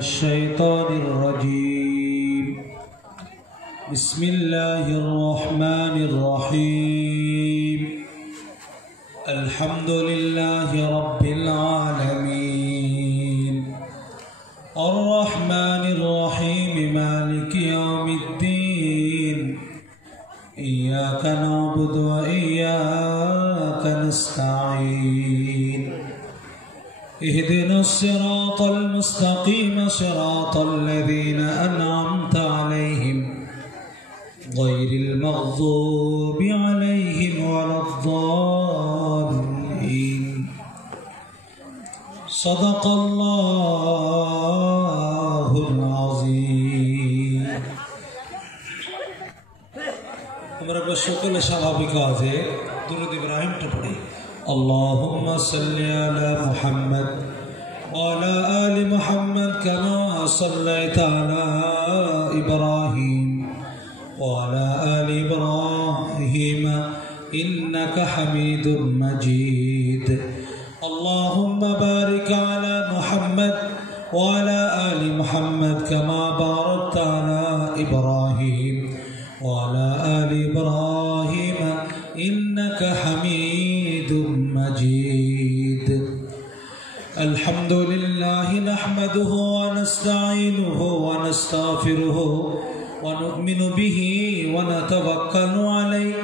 الشيطان الرجيم بسم الله الرحمن الرحيم الحمد لله رب العالمين الرحمن الرحيم مالك يوم الدين إياك نعبد وإياك نستعين اهدنا الصراط المستقيم صراط الذين أنعمت عليهم غير المغضوب عليهم ولا الضالين صدق الله العظيم আমরা সকলে স্বাভাবিক আওয়াজে দুরূদ ইব্রাহিম পড়ি اللهم صل على محمد وعلى آل محمد كما صليت على إبراهيم وعلى آل إبراهيم إنك حميد مجيد اللهم بارك على محمد وعلى آل محمد كما باركت على إبراهيم وعلى آل إبراهيم إنك حميد مجيد الحمد لله نحمده ونستعينه ونستغفره ونؤمن به ونتوكل عليه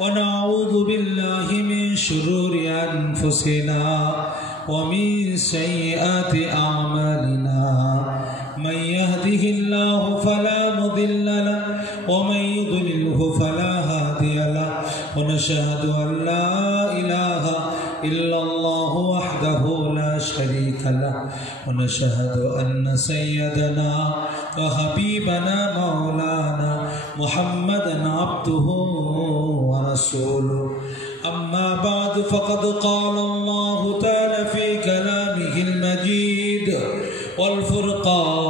ونعوذ بالله من شرور أنفسنا ومن سيئات أعمالنا من يهده الله فلا مضل له ومن يضلله فلا هادي له ونشهد أن لا إله إلا الله وحده لا شريك له ونشهد أن سيدنا وحبيبنا مولانا محمدا عبده ورسوله أما بعد فقد قال الله تعالى في كلامه المجيد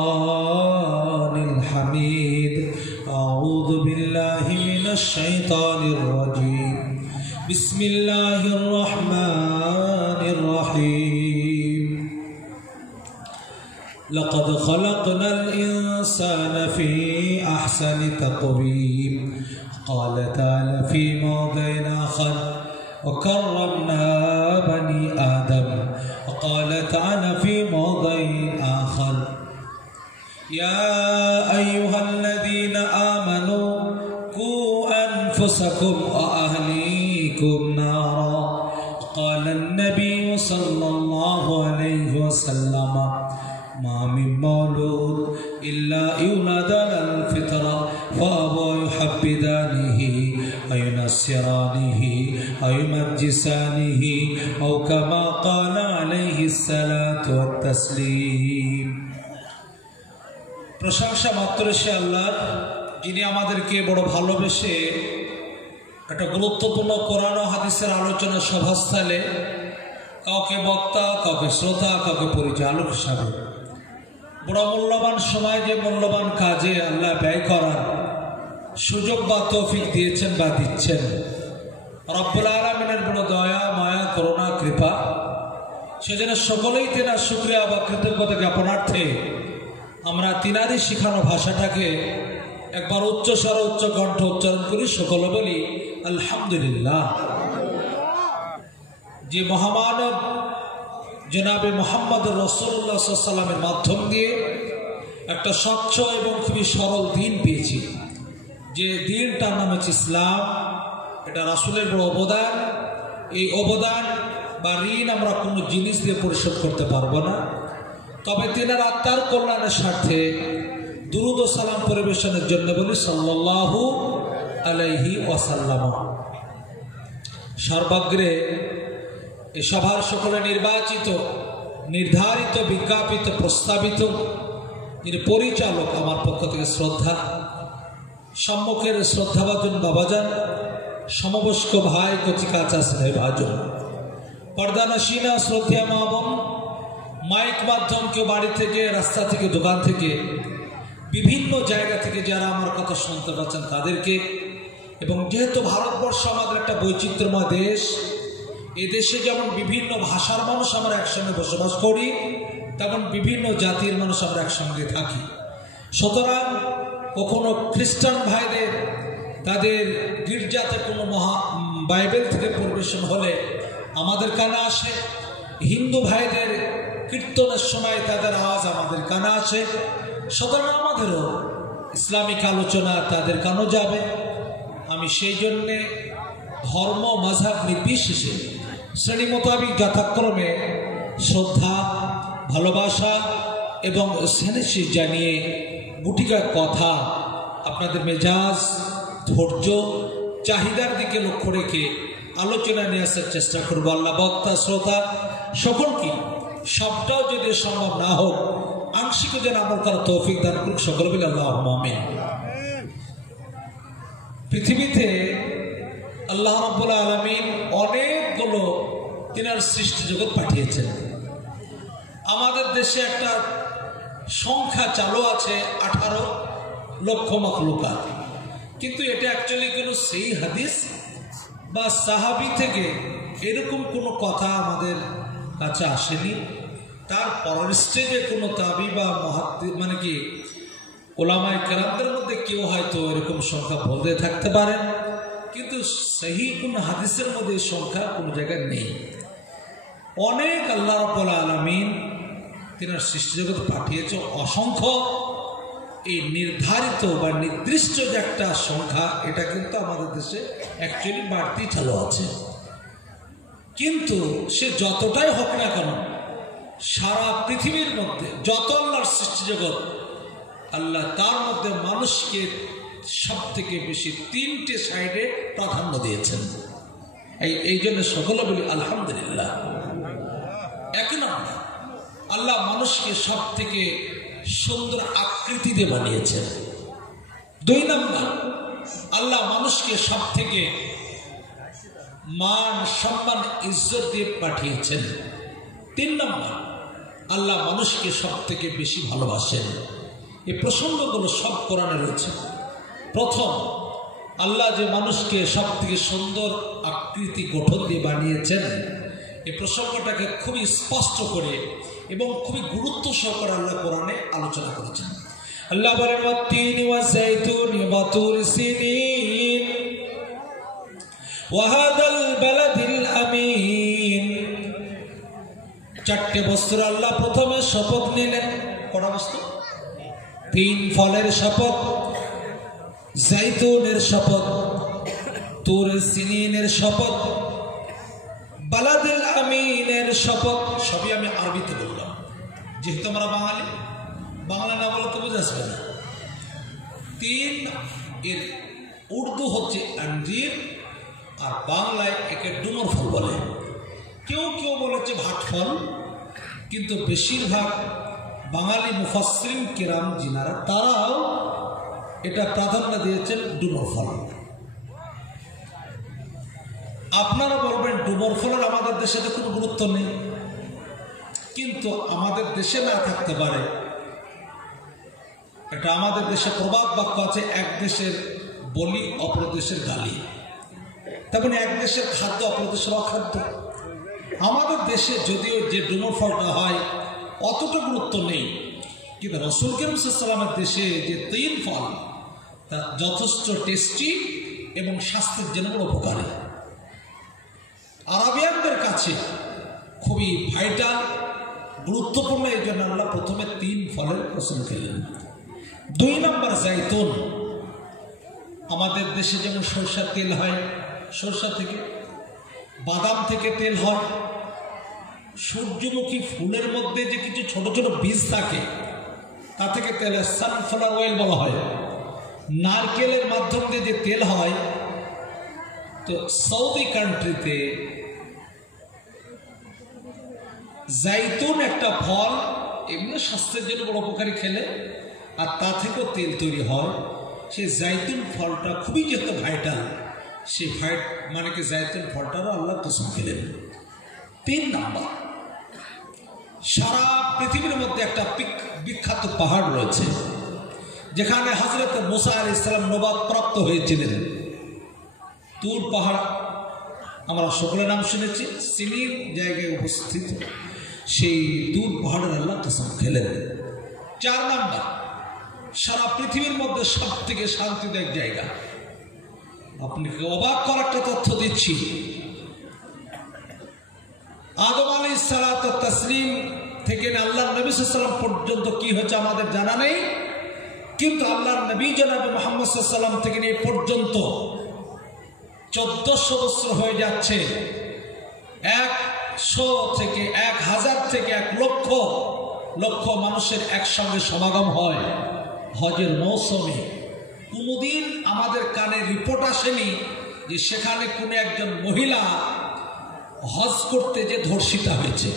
والفرقان الحميد أعوذ بالله من الشيطان الرجيم بسم الله الرحمن الرحيم لقد خلقنا الإنسان في أحسن تقويم قال تعالى في موضع آخر وكرمنا بني آدم وقال تعالى في موضع آخر يا أيها الذين آمنوا قوا أنفسكم وأهليكم نارا قال النبي صلى الله عليه وسلم ما من مولود إلا يولد على الفطرة فأبواه يحبدانه أو ينصرانه أو يمجسانه أو كما قال عليه الصلاة والتسليم প্রশংসা মাত্র সে আল্লাহ যিনি আমাদেরকে বড় ভালোবেসে একটা গুরুত্বপূর্ণ কোরআন ও হাদিসের আলোচনা সভাস্থলে কাউকে বক্তা, কাউকে শ্রোতা, কাউকে পরিচালক হিসাবে বড় মূল্যবান সময় যে মূল্যবান কাজে আল্লাহ ব্যয় করার সুযোগ বা তৌফিক দিয়েছেন বা দিচ্ছেন। রব্বুল আলামিনের বড় দয়া, মায়া, করুণা, কৃপা। সেজন্য সকলেই তেনার শুকরিয়া বা কৃতজ্ঞতা জ্ঞাপনার্থে আমরা তিনারই শিখানো ভাষাটাকে একবার উচ্চস্বর উচ্চ কণ্ঠ উচ্চারণ করি, সকলে বলি আলহামদুলিল্লাহ। যে মহামানব জনাবে মোহাম্মদ রাসূলুল্লাহ সাল্লাল্লাহু আলাইহি ওয়াসাল্লামের মাধ্যম দিয়ে একটা স্বচ্ছ এবং খুবই সরল দিন পেয়েছি, যে দিনটার নাম হচ্ছে ইসলাম। এটা রাসূলের বড় অবদান। এই অবদান বা ঋণ আমরা কোনো জিনিস দিয়ে পরিশোধ করতে পারবো না। তবে তিনার আত্মার কল্যাণের স্বার্থে দুরূদ ও সালাম পরিবেশনের জন্য বলি সাল্লাল্লাহু আলাইহি ওয়াসাল্লাম। সর্বাগ্রে এ সভার সকলে নির্বাচিত, নির্ধারিত, বিজ্ঞাপিত, প্রস্তাবিত যিনি পরিচালক, আমার পক্ষ থেকে শ্রদ্ধা। সম্মুখের শ্রদ্ধাভাজন বাবাজান, সমবয়স্ক ভাই, কচি কাঁচা স্নেহ ভাজন, পর্দানসীনা শ্রদ্ধা মা বোন, মাইক মাধ্যম, কেউ বাড়ি থেকে, রাস্তা থেকে, দোকান থেকে, বিভিন্ন জায়গা থেকে যারা আমার কথা শুনতে পাচ্ছেন তাদেরকে, এবং যেহেতু ভারতবর্ষ আমাদের একটা বৈচিত্র্যময় দেশ, এদেশে যেমন বিভিন্ন ভাষার মানুষ আমরা একসঙ্গে বসবাস করি, তেমন বিভিন্ন জাতির মানুষ আমরা একসঙ্গে থাকি। সুতরাং কখনো খ্রিস্টান ভাইদের তাদের গির্জাতে কোনো বাইবেল থেকে পরিবেশন হলে আমাদের কানে আসে, হিন্দু ভাইদের কীর্তনের সময় তাদের আওয়াজ আমাদের কানে আসে। সুতরাং আমাদেরও ইসলামিক আলোচনা তাদের কানেও যাবে। আমি সেই জন্যে ধর্ম মাযহাব নির্বিশেষে শ্রেণী মোতাবিক যথাক্রমে শ্রদ্ধা, ভালোবাসা এবং স্নেহ জানিয়ে গুটিকা কথা আপনাদের মেজাজ, ধৈর্য, চাহিদার দিকে লক্ষ্য রেখে আলোচনা নিয়ে আসার চেষ্টা করবো। আল্লাহ বক্তা শ্রোতা সকলকে সবটাও যদি সম্ভব না হোক আংশিক যেন আমল করার তৌফিক দান করুক। সকল বলে আল্লাহুম্মা আমিন। পৃথিবীতে আল্লাহ রাব্বুল আলামিন অনেকগুলো তিনার সৃষ্টি জগৎ পাঠিয়েছেন। আমাদের দেশে একটা সংখ্যা চালু আছে 18 লক্ষ মাখলুকাত, কিন্তু এটা অ্যাকচুয়ালি কোনো সেই হাদিস বা সাহাবী থেকে এরকম কোনো কথা আমাদের কাছে আসেনি। তার পরের স্টেজে কোনো তাবি বা মানে কি ওলামায়ে কেরামদের মধ্যে কেউ হয়তো এরকম সংখ্যা বলতে থাকতে পারেন, কিন্তু সহি কোন হাদিসের মধ্যে এই সংখ্যা কোনো জায়গায় নেই। অনেক আল্লাহ রাব্বুল আলামিন তিনার সৃষ্টি জগৎ পাঠিয়েছে অসংখ্য। এই নির্ধারিত বা নির্দিষ্ট যে একটা সংখ্যা, এটা কিন্তু আমাদের দেশে অ্যাকচুয়ালি বাড়তি চালু আছে। কিন্তু সে যতটাই হোক না কেন, সারা পৃথিবীর মধ্যে যত আল্লাহর সৃষ্টি জগৎ, আল্লাহ তার মধ্যে মানুষকে সব থেকে বেশি 3টে সাইডে প্রাধান্য দিয়েছেন। এই জন্য সকলে বলি আলহামদুলিল্লাহ। এক নম্বর, আল্লাহ মানুষকে সব থেকে সুন্দর আকৃতি দিয়ে বানিয়েছেন। 2 নম্বর, আল্লাহ মানুষকে সব থেকে মান, সম্মান, ইজ্জত দিয়ে পাঠিয়েছেন। 3 নম্বর, আল্লাহ মানুষকে সব থেকে বেশি ভালোবাসেন। এই প্রসঙ্গগুলো সব কোরআনে রয়েছে। প্রথম, আল্লাহ যে মানুষকে সব থেকে সুন্দর আকৃতি গঠন দিয়ে বানিয়েছেন, এই প্রসঙ্গটাকে খুবই স্পষ্ট করে এবং খুবই গুরুত্ব সহকারে আল্লাহ কোরআনে আলোচনা করেছেন। আল্লাহ বলেন ওয়াত-তিনি ওয়াজ-যাইতুনি ওয়া তুরি সিনিন ওয়া হাযাল বালাদিল আমিন। 4টে বস্তুর আল্লাহ প্রথমে শপথ নিলেন। কটা বস্তু? 3 ফলের শপথ, জাইতুনের শপথ, তুর সিনিনের শপথ, বালাদিল আমিনের শপথ। সবই আমি আরবিতে বললাম, যেহেতু আমরা বাঙালি, বাংলা না বলে তো বোঝা আসবে না। 3 এর উর্দু হচ্ছে আঞ্জির, আর বাংলায় একে ডুমুর ফল বলে। কেউ কেউ বলেছে ভাট ফল, কিন্তু বেশিরভাগ বাঙালি মুফাসসিরিন কিরাম যিনারা, তারাও এটা প্রাধান্য দিয়েছেন ডুমুর ফল। আপনারা বলবেন ডুমুর ফলের আমাদের দেশে তো কোনো গুরুত্ব নেই, কিন্তু আমাদের দেশে না থাকতে পারে। এটা আমাদের দেশে প্রবাদ বাক্য আছে, এক দেশের বলি অপর দেশের গালি। তেমন এক দেশের খাদ্য অপর দেশের অখাদ্য। আমাদের দেশে যদিও যে ডুমুর ফলটা হয় অতটা গুরুত্ব নেই, কিন্তু রাসূল কারীম সাল্লাল্লাহু আলাইহি ওয়াসাল্লামের দেশে যে 3 ফল, তা যথেষ্ট টেস্টি এবং স্বাস্থ্যের জন্য উপকারী। আরবিয়ানদের কাছে খুবই ভাইটাল, গুরুত্বপূর্ণ। এই জন্য আল্লাহ প্রথমে 3 ফলের কসম খেলেন। 2 নম্বর, জাইতুন। আমাদের দেশে যেমন সরষার তেল হয় সরষা থেকে, বাদাম থেকে তেল হয়, সূর্যমুখী ফুলের মধ্যে যে কিছু ছোট ছোট বীজ থাকে তা থেকে তেলে সানফ্লাওয়ার অয়েল বলা হয়। নারকেলের মাধ্যম দিয়ে যে তেল হয়, তো সৌদি কান্ট্রিতে জাইতুন একটা ফল, এমনি স্বাস্থ্যের জন্য বড় উপকারী খেলে, আর তা থেকেও তেল তৈরি হয়। সেই জাইতুন ফলটা খুবই যেহেতু ভাইটাল, সেই মানে কি জাইতুন ফলটারও আল্লাহ কসম খেলেন। 3 নম্বর, সারা পৃথিবীর মধ্যে একটা বিখ্যাত পাহাড় রয়েছে, যেখানে হযরত মুসা আলাইহিস সালাম নবুয়ত প্রাপ্ত হয়েছিলেন। তুর পাহাড় আমরা সকলের নাম শুনেছি, সিনির জায়গায় উপস্থিত। সেই দূর পাহাড়ের আল্লাহ কসম খেলেন। 4 নাম্বার, সারা পৃথিবীর মধ্যে সব থেকে শান্তিদায়ক জায়গা। আপনাকে অবাক করার একটা তথ্য দিচ্ছি। আদম আলাইহিস সালাতু ওয়াত তাসলিম থেকে আল্লাহর নবী সাল্লাল্লাহু আলাইহি ওয়াসাল্লাম পর্যন্ত কি হয়েছে আমাদের জানা নেই, কিন্তু আল্লাহর নবী জনাব মুহাম্মদ সাল্লাল্লাহু আলাইহি ওয়াসাল্লাম থেকে নিয়ে পর্যন্ত 1400 বছর হয়ে যাচ্ছে। 100 থেকে 1000 থেকে 1 লক্ষ লক্ষ মানুষের একসঙ্গে সমাগম হয় হজের মৌসুমে। কোনোদিন আমাদের কানে রিপোর্ট আসেনি যে সেখানে কোনো একজন মহিলা হজ করতে যে ধর্ষিতা হয়েছে।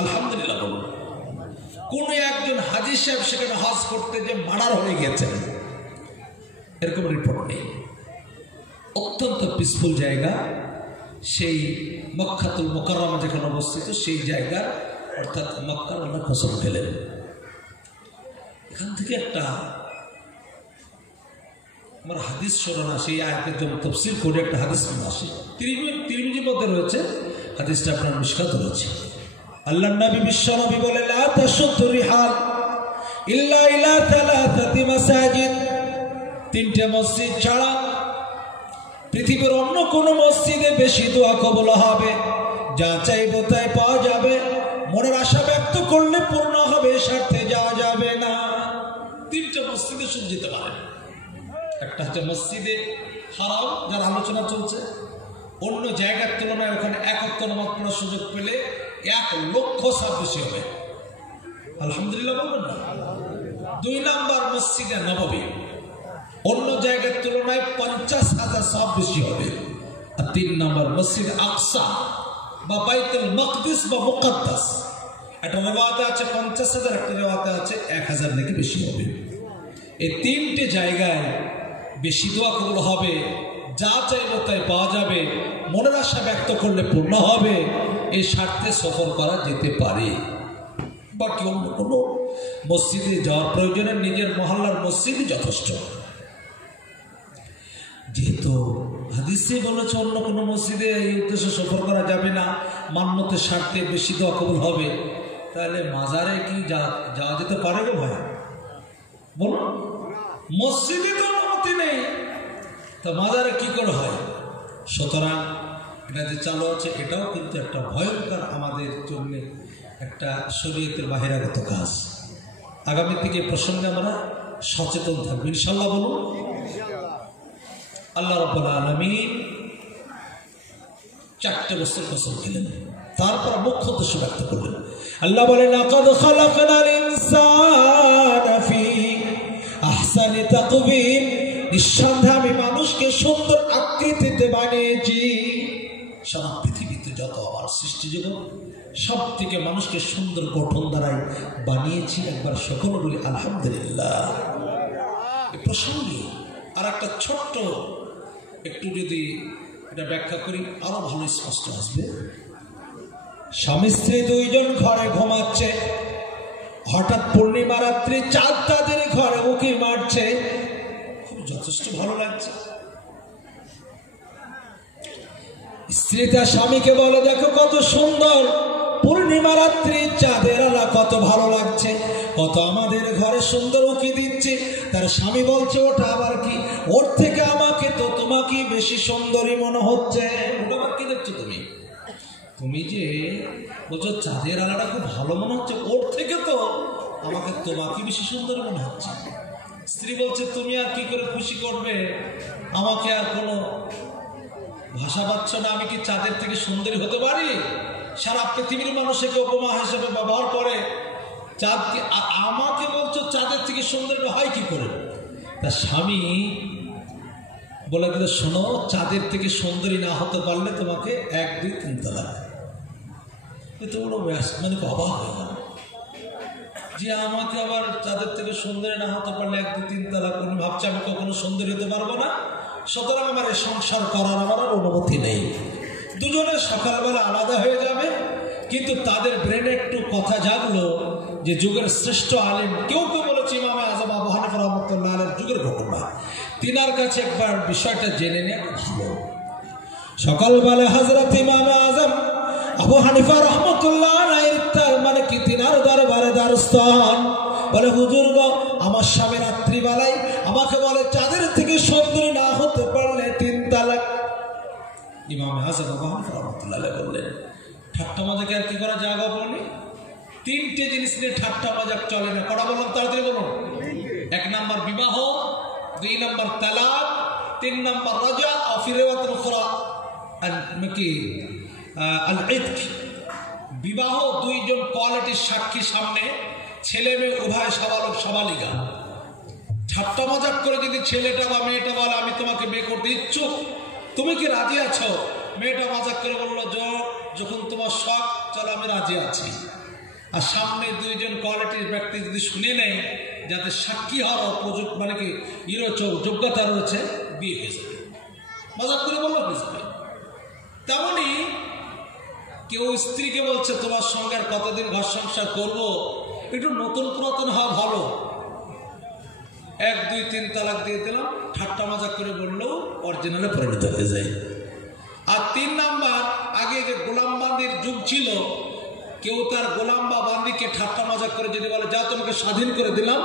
আলহামদুলিল্লাহ বলুন। কোন একজন হাজী সাহেব সেখানে হজ করতে যে মার্ডার হয়ে গেছেন, এরকম রিপোর্ট নেই। অত্যন্ত পিসফুল জায়গা সেই মক্কাতুল মুকাররমা যেখানে অবস্থিত, সেই জায়গা অর্থাৎ মক্কার আল্লাহ কসম খেলেন। এখান থেকে একটা আমার হাদিস শোনা না, সেই আয়াতের জন্য তাফসীর করে একটা হাদিস শোনা আসে, তিরমিজির মধ্যে রয়েছে হাদিসটা, আপনার মিশকাত রয়েছে। আল্লাহর নবী বিশ্বনবী বলে, লা তাশুদ্দু রিহাল ইল্লা ইলা সালাসাতি মাসাজিদ, 3টে মসজিদ ছাড়া পৃথিবীর অন্য কোন মসজিদে বেশি দোয়া কবুল হবে, যা চাইবো তাই পাওয়া যাবে, মনের আশা ব্যক্ত করলে পূর্ণ হবে, স্বার্থে যাওয়া যাবে না। 3টে মসজিদে শুধু যেতে পারেন। একটা হচ্ছে মসজিদে হারাম, যার আলোচনা চলছে, অন্য জায়গার তুলনায় ওখানে 1 ওয়াক্ত নামাজ পড়ার সুযোগ পেলে 1 লক্ষ সওয়াব বেশি হবে। আলহামদুলিল্লাহ বলবেন না? 2 নাম্বার মসজিদে নববী, অন্য জায়গার তুলনায় 50,000 সওয়াব বেশি হবে। আর 3 নাম্বার মসজিদ আকসা বা বাইতুল মাকদিস বা মুকাদ্দাস, একটা রিওয়ায়াতে আছে 50,000, একটা রিওয়ায়াতে আছে 1000 নাকি বেশি হবে। এই 3টে জায়গায় বেশি দোয়া কবুল হবে, যা চাইবো তাই পাওয়া যাবে, মনের আশা ব্যক্ত করলে পূর্ণ হবে, এই স্বার্থে সফর করা যেতে পারে। বাকি অন্য কোনো মসজিদে যাওয়ার প্রয়োজনে নিজের মহল্লার মসজিদই যথেষ্ট। যেহেতু হাদিসে বলেছে অন্য কোনো মসজিদে এই উদ্দেশ্যে সফর করা যাবে না, মান্যতের স্বার্থে বেশি দোয়া কবুল হবে, তাহলে মাজারে কি যাওয়া যেতে পারে গো ভাই? বলুন, মসজিদে তো অনুমতি নেই, তা মাজারে কি করে হয়? সুতরাং এটা যে চালু আছে, এটাও কিন্তু একটা ভয়ঙ্কর আমাদের জন্য একটা শরীয়তের বাহিরাগত কাজ। আগামী থেকে প্রসঙ্গে আমরা সচেতন থাকবো ইনশাল্লাহ। বলুন, আল্লাহ রাব্বুল আলামিন 4টে বছর কসম খেলেন, তারপর মুখ্য উদ্দেশ্য ব্যক্ত করলেন। আল্লাহ বলেন, লাকাদ খালাকনাল ইনসানা ফি আহসানি তাকবীম, নিঃসন্দেহে আমি মানুষকে সুন্দর আকৃতিতে বানিয়েছি। সারা পৃথিবীতে যত আমার সৃষ্টি জগৎ, সব থেকে মানুষকে সুন্দর গঠন দ্বারাই বানিয়েছি। একবার সকলে বলি আলহামদুলিল্লাহ। এই প্রসঙ্গে আর একটা ছোট্ট একটু যদি এটা ব্যাখ্যা করি আরো ভালো স্পষ্ট আসবে। স্বামী স্ত্রী 2 জন ঘরে ঘুমাচ্ছে, হঠাৎ পূর্ণিমা রাত্রি চাঁদ তাদের ঘরে উঁকি মারছে, খুব যথেষ্ট ভালো লাগছে। স্ত্রী তার স্বামীকে বলে, দেখো কত সুন্দর পূর্ণিমা রাত্রি চাঁদের আলো, কত ভালো লাগছে, কত আমাদের ঘরে সুন্দর উঁকি দিচ্ছে। তার স্বামী বলছে, ওটা আবার কি? ওর থেকে আমাকে তো তোমাকে বেশি সুন্দরী মনে হচ্ছে। ওটা আবার কি দেখছো তুমি? তুমি যে বলছো চাঁদের আলোটা খুব ভালো মনে হচ্ছে, ওর থেকে তো আমাকে তোমাকে বেশি সুন্দর মনে হচ্ছে। স্ত্রী বলছে, তুমি আর কি করে খুশি করবে আমাকে? আর কোনো ভাষা পাচ্ছ না, আমি কি চাঁদের থেকে সুন্দরী হতে পারি? সারা পৃথিবীর মানুষকে উপমা হিসেবে ব্যবহার করে চাঁদকে, আমাকে বলছো চাঁদের থেকে সুন্দর হয় কি করে? তার স্বামী বলে দিল, শোনো, চাঁদের থেকে সুন্দরী না হতে পারলে তোমাকে 1, 2, 3 তালাক। এত বড় মানে অবাক হয়ে গেল যে আমাকে আবার চাঁদের থেকে সুন্দরী না হতে পারলে 1, 2, 3 তালাক। উনি ভাবছে আমি কখনো সুন্দরী হতে পারবো না, সুতরাং আমার এই সংসার করার আমার অনুমতি নেই। দুজনে সকালবেলা আলাদা হয়ে যাবে, কিন্তু তাদের ব্রেনে একটু কথা জাগলো যে যুগের শ্রেষ্ঠ আলেম, কেউ কেউ বলেছে ইমামে আজম আবু হানিফা রাহমাতুল্লাহ আলাইহির যুগের ঘটনা, তিনার কাছে একবার বিষয়টা জেনে নেওয়া ভালো। সকালবেলা হযরত ইমামে আজম আবু হানিফা রাহমাতুল্লাহ আলাইহি তার মানে কি তিনার দরবারে দারস্তান বলে হুজুর গো আমার স্বামী রাত্রিবেলায় আমাকে বলে চাঁদের থেকে সুন্দরী না হতে পারলে 3 তালাক। ইমাম আযম আবু হানিফা রাহমাতুল্লাহ আলাইহি বললেন ঠাট্টা মজাকে আর কি করা জায়গা বলি 3টে জিনিস নিয়ে ঠাট্টা মজাক চলে না। কটা বললাম তাড়াতাড়ি বলুন। 1 নাম্বার বিবাহ, 2 নাম্বার তালাক, 3 নাম্বার রাজা আর ফিরাওয়াতুল খুরা নাকি আল-ইতক। বিবাহ 2 জন কোয়ালিটির সাক্ষী সামনে, ছেলে মেয়ে উভয় সাবালক সাবালিকা। ঠাট্টা মজাক করে যদি ছেলেটা বা মেয়েটা বলে আমি তোমাকে বিয়ে করতে ইচ্ছুক, তুমি কি রাজি আছো? মেয়েটা মজাক করে বললো যখন তোমার শখ চলো আমি রাজি আছি। আর সামনে 2 জন কোয়ালিটির ব্যক্তি যদি শুনে নেয় যাতে সাক্ষী হওয়ার উপযুক্ত মানে কি যোগ্যতা রয়েছে, বিয়ে হয়ে যাবে। মজাক করে বললো হয়ে যাবে। তেমনি কেউ স্ত্রীকে বলছে তোমার সঙ্গে আর কতদিন ঘর সংসার করবো, একটু নতুন পুরাতন হওয়া ভালো। 1, 2, 3 তালাক দিয়ে দিলাম, ঠাট্টা মজাক করে বললেও অরিজিনালে পরিণত হয়ে যায়। আর 3 নাম্বার আগে যে গোলামবান্দির যুগ ছিল, কেউ তার গোলাম বা বান্দিকে ঠাট্টা মজাক করে যদি বলে যা তোমাকে স্বাধীন করে দিলাম,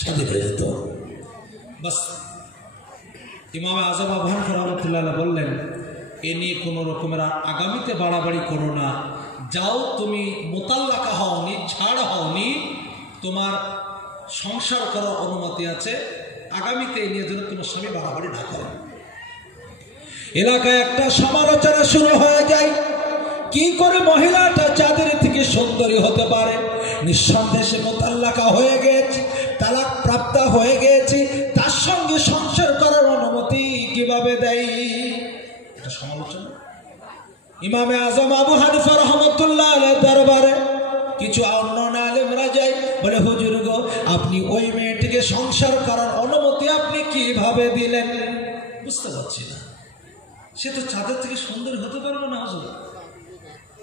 স্বাধীন হয়ে যেত। বাস ইমাম আযম আবু হানিফা রাহমাতুল্লাহ আলাইহি বললেন এ নিয়ে কোনো রকমের আগামীতে বাড়াবাড়ি করো না। যাও তুমি মোতাল্লাকা হওনি, ছাড় হওনি, তোমার সংসার করার অনুমতি আছে, আগামীতে এই নিয়ে যেন তোমার স্বামী বাড়াবাড়ি না করে। এলাকায় একটা সমালোচনা শুরু হয়ে যায়, কি করে মহিলাটা চাঁদের থেকে সুন্দরী হতে পারে? নিঃসন্দেহে মোতাল্লাকা হয়ে গেছে, তালাক প্রাপ্ত হয়ে গেছে, তার সঙ্গে সংসার করার অনুমতি কিভাবে দেয়? এটা সমালোচনা। ইমামে আযম আবু হানিফা রাহমাতুল্লাহ আলাইহি দরবারে কিছু অন্য আলেমরা যায়, বলে হুজুর গো আপনি ওই মেয়েটিকে সংসার করার অনুমতি আপনি কিভাবে দিলেন? বুঝতে পারছি না, সে তো চাঁদের থেকে সুন্দরী হতে পারবে না হুজুর।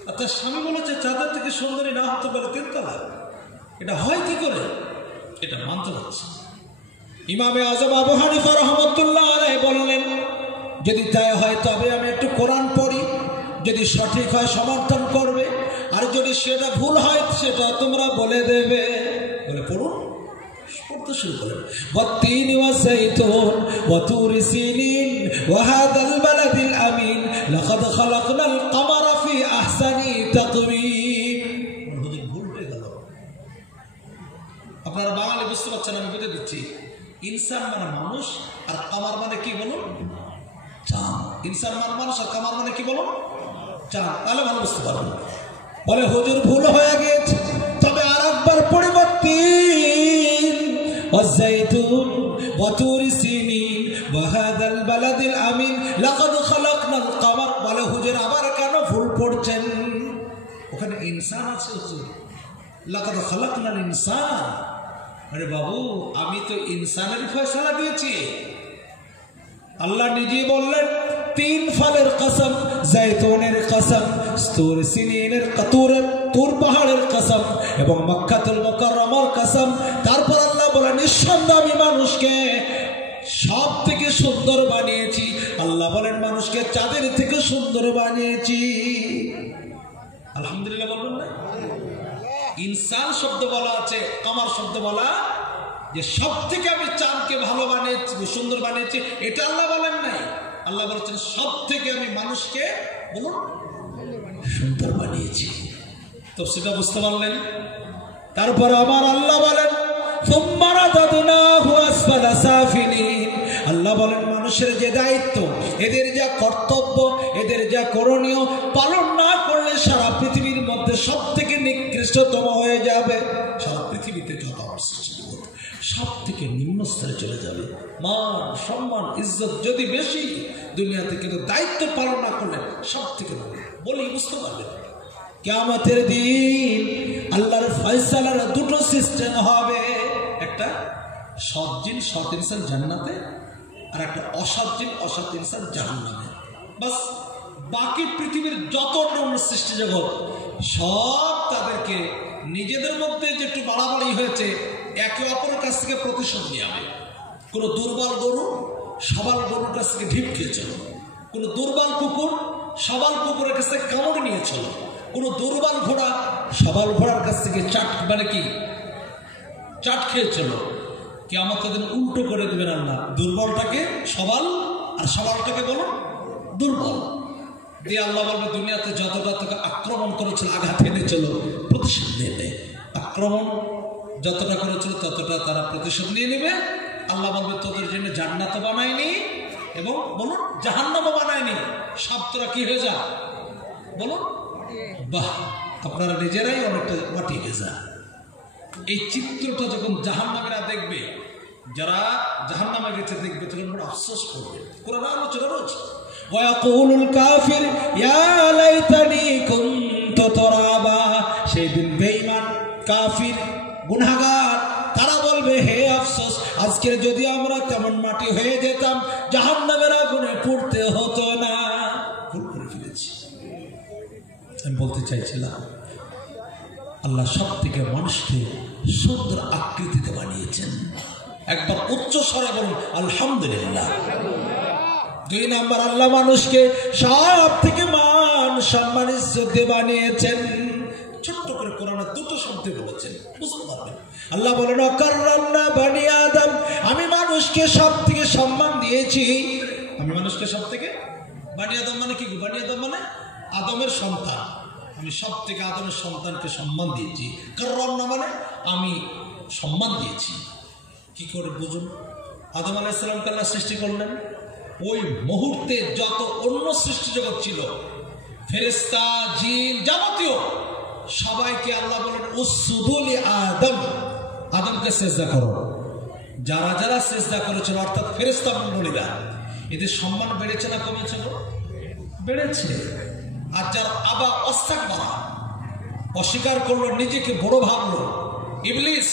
আর তার স্বামী বলেছে চাঁদের থেকে সুন্দরী না হতে পারে 3 তালাক, এটা হয় কি করে? এটা মানতে পারছি। ইমামে আযম আবু হানিফা রাহমাতুল্লাহ আলাইহি বললেন যদি তাই হয় তবে আমি একটু কোরআন পড়ি, যদি সঠিক হয় সমর্থন করবে, আর যদি সেটা ভুল হয় সেটা তোমরা বলে দেবে। বলে পড়ুন। পড়তে শুরু করলেন ওয়াত-তিন ওয়াজ-যাইতুন ওয়া তুরি সিনিন ওয়া হাযাল বালাদিল আমিন লাকাদ খালাকনাল কামারা ফি আহসানি তাকওয়িম। হুজুর ভুল হয়ে গেল। আপনারা বাঙালি বুঝতে পারছেন, আমি বুঝে দিচ্ছি। ইনসান মানে মানুষ, আর কামার মানে কি বলুন? চাঁদ। ইনসান মানে মানুষ, আর কামার মানে কি বলুন? চাঁদ। তাহলে ভালো বুঝতে পারবেন। বলে হুজুর ভুল হয়ে গেছে, তবে আর একবার পরিবর্তন ওয়াজ-যাইতুন ওয়া তুরি সিনিন ওয়া হাযাল বালাদিল আমিন লাকাদ খালাকনাল কামার। বলে হুজুর আবার কেন ভুল পড়ছেন? ওখানে ইনসান আছে হুজুর, লাকাদ খালাকনাল ইনসান। আরে বাবু আমি তো ইনসানের ফয়সালা দিয়েছি। আল্লাহ নিজেই বললেন 3 ফলের কসম, জাইতুনের কসম, তুর সিনিনের তুর পাহাড়ের কসম এবং মক্কাতুল মুকাররমার কসম। তারপর আল্লাহ বলেন নিঃসন্দেহে আমি মানুষকে সব থেকে সুন্দর বানিয়েছি। আল্লাহ বলেন মানুষকে চাঁদের থেকে সুন্দর বানিয়েছি। আলহামদুলিল্লাহ বলবেন না? ইনসান শব্দ বলা আছে, কামার শব্দ বলা যে সব থেকে আমি চাঁদকে ভালো বানিয়েছি, সুন্দর বানিয়েছি, এটা আল্লাহ বলেন নাই। আল্লাহ বলেছেন সব থেকে আমি মানুষকে বলুন সুন্দর বানিয়েছি। তো সেটা বুঝতে পারলেন। তারপর আবার আল্লাহ বলেন সুম্মা রাদাদনাহু আসফালা সাফিলিন। আল্লাহ বলেন মানুষের যে দায়িত্ব, এদের যা কর্তব্য, এদের যা করণীয় পালন না করলে সারা পৃথিবীর মধ্যে সব থেকে নিকৃষ্টতম হয়ে যাবে। সারা পৃথিবীতে যত সব থেকে নিম্ন স্তরে চলে যাবে। মান সম্মান ইজ্জত যদি বেশি দুনিয়াতে, কিন্তু দায়িত্ব পালন না করলে সব থেকে বলি বুঝতে পারবেন। কিয়ামতের দিন আল্লাহর ফয়সালার 2টো সিস্টেম হবে, একটা সৎ জিন সৎ ইনসান জান্নাতে, আর একটা অসৎ জিন অসৎ ইনসান জাহান্নামে। বাস বাকি পৃথিবীর যত সৃষ্টি জগৎ সব তাদেরকে নিজেদের মধ্যে যে একটু বাড়াবাড়ি হয়েছে একে অপরের কাছ থেকে প্রতিশোধ নেবে। কোনো দুর্বল গরু সবল গরুর কাছ থেকে ঢিপ খেয়েছিল, কোনো দুর্বল কুকুর সবল কুকুরের কাছ থেকে কামড় নিয়েছিল, কোনো দুর্বল ঘোড়া সবল ঘোড়ার কাছ থেকে চাট খেয়েছিল। কিয়ামতের দিন উল্টো করে দেবেন আল্লাহ, দুর্বলটাকে সবল আর সবলটাকে বলো দুর্বল দিয়ে আল্লাহ বলবে দুনিয়াতে যতটা তোকে আক্রমণ করেছিল, আঘাত এনেছিল, প্রতিশোধ নিয়ে নেয়। আক্রমণ যতটা করেছিল ততটা তারা প্রতিশোধ নিয়ে নেবে। আল্লাহ বলবে তোদের জন্য জান্নাত বানায়নি এবং বলুন জাহান্নামও বানায়নি, সব তোরা কি হয়ে যা, বলুন বাহ, আপনারা নিজেরাই অনেকটা মাটি হয়ে যা। এই চিত্রটা যখন জাহান্নামীরা দেখবে, যারা জাহান্নামে গেছে দেখবে, তখন বড় আফসোস করবে। কোরআন আলোচনা রয়েছে ওয়ায়াকুলুল কাফির ইয়া লাইতানি কুনতু তুরাবা। সেই দিন বেঈমান কাফির গুনাহগার তারা বলবে হে আফসোস, আজকের যদি আমরা তেমন মাটি হয়ে যেতাম, জাহান্নামের আগুনে পুড়তে হতো না। ভুল করে ফেলেছি। আমি বলতে চাইছিলাম আল্লাহ সব থেকে মানুষকে সুন্দর আকৃতিতে বানিয়েছেন। একবার উচ্চ স্বরে বলুন আলহামদুলিল্লাহ। 2 নাম্বার, আল্লাহ মানুষকে সব থেকে মান সম্মান ইজ্জতে বানিয়েছেন। ছোট্ট করে কোরআনে 2টো শব্দ বলেছেন, বুঝতে পারবেন। আল্লাহ বলেন অকাররামনা বানি আদম, আমি মানুষকে সব থেকে সম্মান দিয়েছি। আমি মানুষকে সব থেকে, বানি আদম মানে কি? বানি আদম মানে আদমের সন্তান। আমি সব থেকে আদমের সন্তানকে সম্মান দিয়েছি। কাররামনা মানে আমি সম্মান দিয়েছি। কি করে বুঝুন? আদম আলাইহিস সালামকে আল্লাহ সৃষ্টি করলেন, ওই মুহূর্তে যত অন্য সৃষ্টি জগৎ ছিল, ফেরেশতা, জিন, যাবতীয় সবাইকে আল্লাহ বলেন উসজুদু লি আদম, আদমকে সিজদা করো। যারা যারা সিজদা করেছিল অর্থাৎ ফেরেশতা মণ্ডলীরা, এদের সম্মান বেড়েছে না কমেছে? বেড়েছে। আর যার আবা অস্তাকবারা, অস্বীকার করলো, নিজেকে বড় ভাবলো, ইবলিস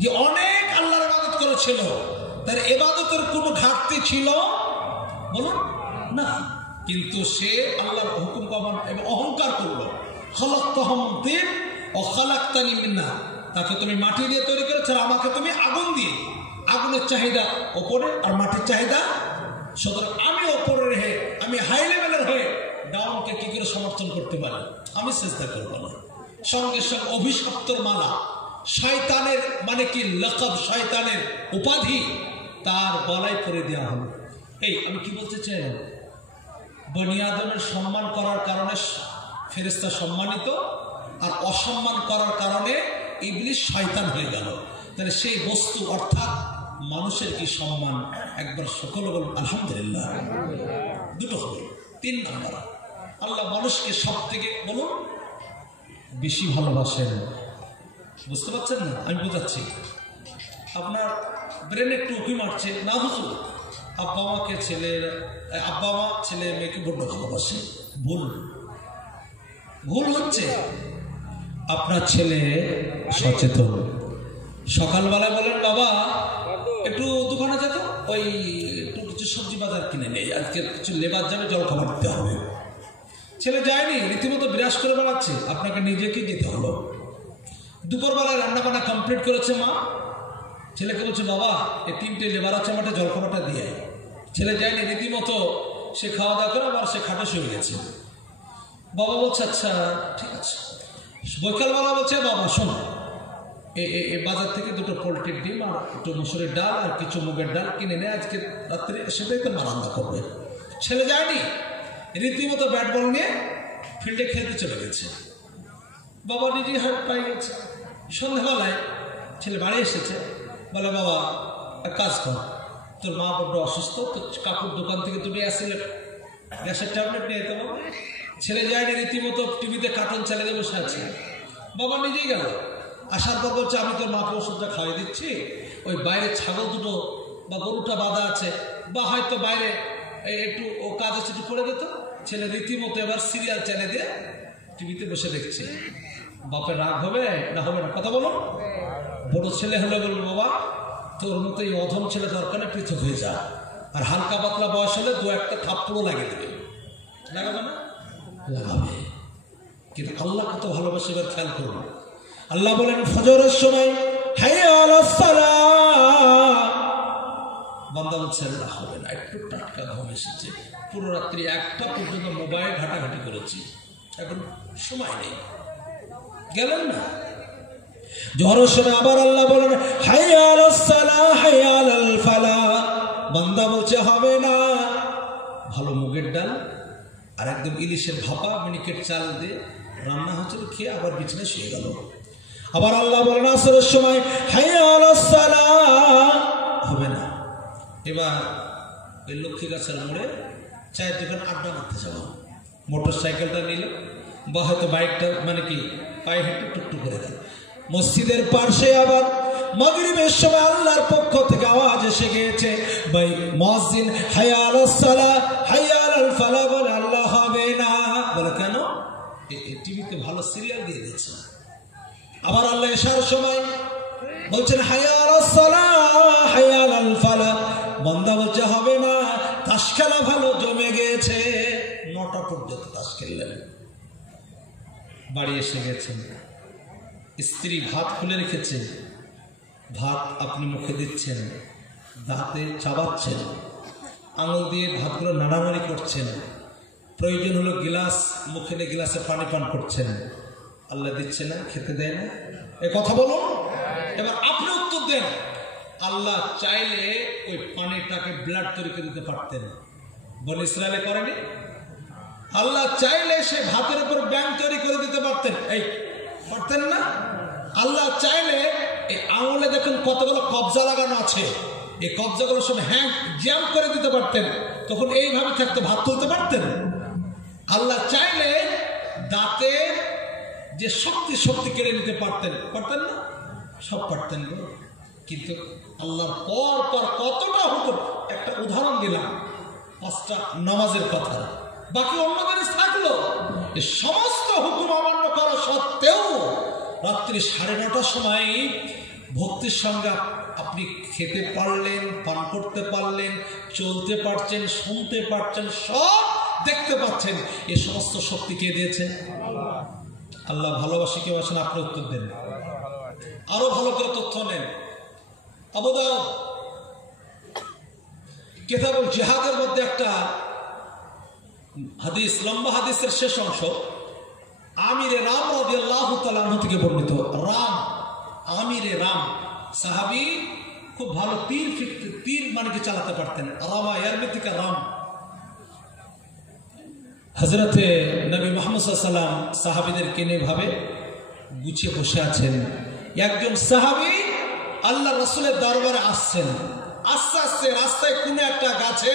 যে অনেক আল্লাহর ইবাদত করেছিল, তার ইবাদতের কোনো ঘাটতি ছিল বলুন না, কিন্তু সে আল্লাহর হুকুম পালন এবং অহংকার করলো। খলাকতাহু মিন তিন ওয়া খলাকতানি মিন নার, তাকে তুমি মাটি দিয়ে তৈরি করেছো, আর আমাকে তুমি আগুন দিয়ে। আগুনের চাহিদা ওপরে আর মাটির চাহিদা, সুতরাং আমি ওপরে রেখে আমি হাই লেভেলের হয়ে ডাউনকে কি করে সমর্থন করতে পারি? আমি চেষ্টা করবো না। সঙ্গে সঙ্গে অভিশপ্তর মালা, শয়তানের মানে কি লকব, শয়তানের উপাধি তার গলায় পরে দেওয়া হলো। এই আমি কি বলতে চাই, বনি আদমের সম্মান করার কারণে ফেরেশতা সম্মানিত, আর অসম্মান করার কারণে ইবলিস শয়তান হয়ে গেল। তাহলে সেই বস্তু অর্থাৎ মানুষের কি সম্মান? একবার সকলে বলুন আলহামদুলিল্লাহ। 2টো হলো। 3 নাম্বার, আল্লাহ মানুষকে সব থেকে বলুন বেশি ভালোবাসেন। বুঝতে পারছেন না? আমি বোঝাচ্ছি। আপনার ব্রেন একটু উঁকি মারছে না হুজুর, আব্বা মা ছেলে মেয়েকে বড্ড ভালোবাসে। ভুল হচ্ছে। আপনার ছেলে সচেতন, সকালবেলায় বলেন বাবা একটু দোকানে যেত, ওই একটু কিছু সবজি বাজার কিনে নেই, আজকে কিছু লেবার যাবে, জল খাবার দিতে হবে। ছেলে যায়নি, রীতিমতো বিরাজ করে বেড়াচ্ছে, আপনাকে নিজেকে যেতে হলো। দুপুরবেলায় রান্নাবান্না কমপ্লিট করেছে মা, ছেলেকে বলছে বাবা এই 3টে লেবার আছে, আমাকে জল খাবারটা দিয়ে। ছেলে যায়নি, রীতিমতো সে খাওয়া দাওয়া করে আবার সে খাটে শুয়ে গেছে। বাবা বলছে আচ্ছা ঠিক আছে। বৈকালবেলা বলছে বাবা শোনো, বাজার থেকে 2টো পোলট্রির ডিম আর একটু মসুরের ডাল আর কিছু মুগের ডাল কিনে নেয়, আজকে রাত্রে সেটাই তো মা রান্না করবে। ছেলে যায়নি, রীতিমতো ব্যাট বল নিয়ে ফিল্ডে খেলতে চলে গেছে। বাবা নিজেই হাত পাই গেছে। সন্ধ্যাবেলায় ছেলে বাড়ি এসেছে, বলে বাবা এক কাজ কর, তোর মা বড্ড অসুস্থ, তোর কাকুর দোকান থেকে তুমি গ্যাসের ট্যাবলেট নিয়ে যেতে পারো। ছেলে যায়নি, রীতিমতো টিভিতে কার্টুন চ্যানেলে বসে আছে। বাবা নিজেই গেল, আসার পর বলছে আমি তোর মাকে ওষুধটা খাওয়াই দিচ্ছি, ওই বাইরে ছাগল 2টো বা গরুটা বাঁধা আছে, বা হয়তো বাইরে একটু ও কাজ আছে একটু করে দিত। ছেলে রীতিমতো এবার সিরিয়াল চ্যানেল দিয়ে টিভিতে বসে দেখছে। বাপের রাগ হবে না হবে না? কথা বলো। বড় ছেলে হলে বলবো বাবা তোর মতো এই অধম ছেলে দরকার পৃথক হয়ে যা, আর হালকা পাতলা বয়স হলে 2-1টা থাপ্পড়ও লাগিয়ে দেবে। লাগাবে না? লাগাবে। কিন্তু আল্লাহ কত ভালোবাসে, এবার খেয়াল করুন। আল্লাহ বলেন ফজরের সময় হাইয়া আলাস সালাহ, বান্দা বলছে আল্লাহ হবে না, একটু টাটকা ঘুম এসেছে, পুরো রাত্রি 1টা পর্যন্ত মোবাইল ঘাটাঘাটি করেছি, এখন সময় নেই, গেলেন না। জোহরের সময় আবার আল্লাহ বলেন হাইয়া আলাস সালাহ হাইয়া আলাল ফালাহ, বান্দা বলছে হবে না। ভালো মুগের ডাল আর একদম ইলিশের ভাপা মিনিকেট চাল দিয়ে রান্না হচ্ছিল, খেয়ে আবার বিছানায় শুয়ে গেল। আবার আল্লাহ বলেন আসরের সময় হাইয়া আলাস সালাহ, হবে না। এবার ওই লক্ষ্মী গাছের মোড়ে চায়ের দোকান আড্ডা মারতে যাব, মোটর সাইকেলটা নিল বা হয়তো বাইকটা মানে কি পায়ে হেঁটে টুকটুক করে গেল। মসজিদের পাশে আবার মাগরিবের সময় আল্লাহর পক্ষ থেকে আওয়াজ এসে গিয়েছে, ভাই মুয়াজ্জিন হাইয়া আলাস সালাহ হাইয়া আলাল ফালাহ বলে আল্লাহ হবে না। বলে কেন? টিভিতে ভালো সিরিয়াল দিয়ে দিচ্ছে। আবার আল্লাহ এশার সময় বলছেন হাইয়া আলাস সালাহ হাইয়া আলাল ফালাহ, বান্দা বলছে হবে না, তাস খেলা ভালো জমে গেছে। 9টা পর্যন্ত তাস খেললেন। বাড়ি এসে গেছেন, স্ত্রী ভাত খুলে রেখেছে, ভাত আপনি মুখে দিচ্ছেন, দাঁতে চাবাচ্ছেন, আঙুল দিয়ে ভাতগুলো নাড়ানাড়ি করছেন, প্রয়োজন হলো গিলাস মুখে নিয়ে গিলাসে পানি পান করছেন। আল্লাহ দিচ্ছে না, খেতে দেয় না, এ কথা বলুন। এবার আপনি উত্তর দেন, আল্লাহ চাইলে ওই পানিটাকে ব্লাড তৈরি করে দিতে পারতেন, বলে ইসরায়েলে করেনি। আল্লাহ চাইলে সে ভাতের উপর ব্যাং তৈরি করে দিতে পারতেন, এই পারতেন না। আল্লাহ চাইলে এই আঙুলে দেখুন কতগুলো কবজা লাগানো আছে, এই কবজাগুলো সব হ্যান্ড জ্যাম করে দিতে পারতেন, তখন এইভাবে থাকতে ভাত তুলতে পারতেন। আল্লাহ চাইলে দাঁতে যে শক্তি কেড়ে নিতে পারতেন, পারতেন না? সব পারতেন। কিন্তু আল্লাহর পর পর কতটা হুকুম, একটা উদাহরণ দিলাম 5টা নামাজের কথা, বাকি অন্য জিনিস থাকলো। এই সমস্ত হুকুম অমান্য করা সত্ত্বেও রাত্রি 9:30টার সময় ভক্তির সঙ্গে আপনি খেতে পারলেন, পান করতে পারলেন, চলতে পারছেন, শুনতে পারছেন, সব দেখতে পাচ্ছেন। এই সমস্ত শক্তি কে দিয়েছে? আল্লাহ। ভালোবাসি কেউ আছেন? আপনি উত্তর দেন, আরো ভালো করে তথ্য নেন। আবু দাউদ কিতাবুল জিহাদের মধ্যে একটা হাদিস, লম্বা হাদিসের শেষ অংশ, আমিরে রাম রাদিয়াল্লাহু তাআলা আনহু থেকে বর্ণিত। রাম, আমিরে রাম সাহাবী, খুব ভালো তীর মানে কি চালাতে পারতেন। রামা ইয়ারমিতিকা রাম। হযরতে নবী মুহাম্মদ সাল্লাল্লাহু আলাইহি ওয়াসাল্লাম সাহাবীদেরকে নিয়ে ভাবে গুছিয়ে বসে আছেন। একজন সাহাবী আল্লাহ রাসূলের দরবারে আসছেন। আস্তে আস্তে রাস্তায় কোনো একটা গাছে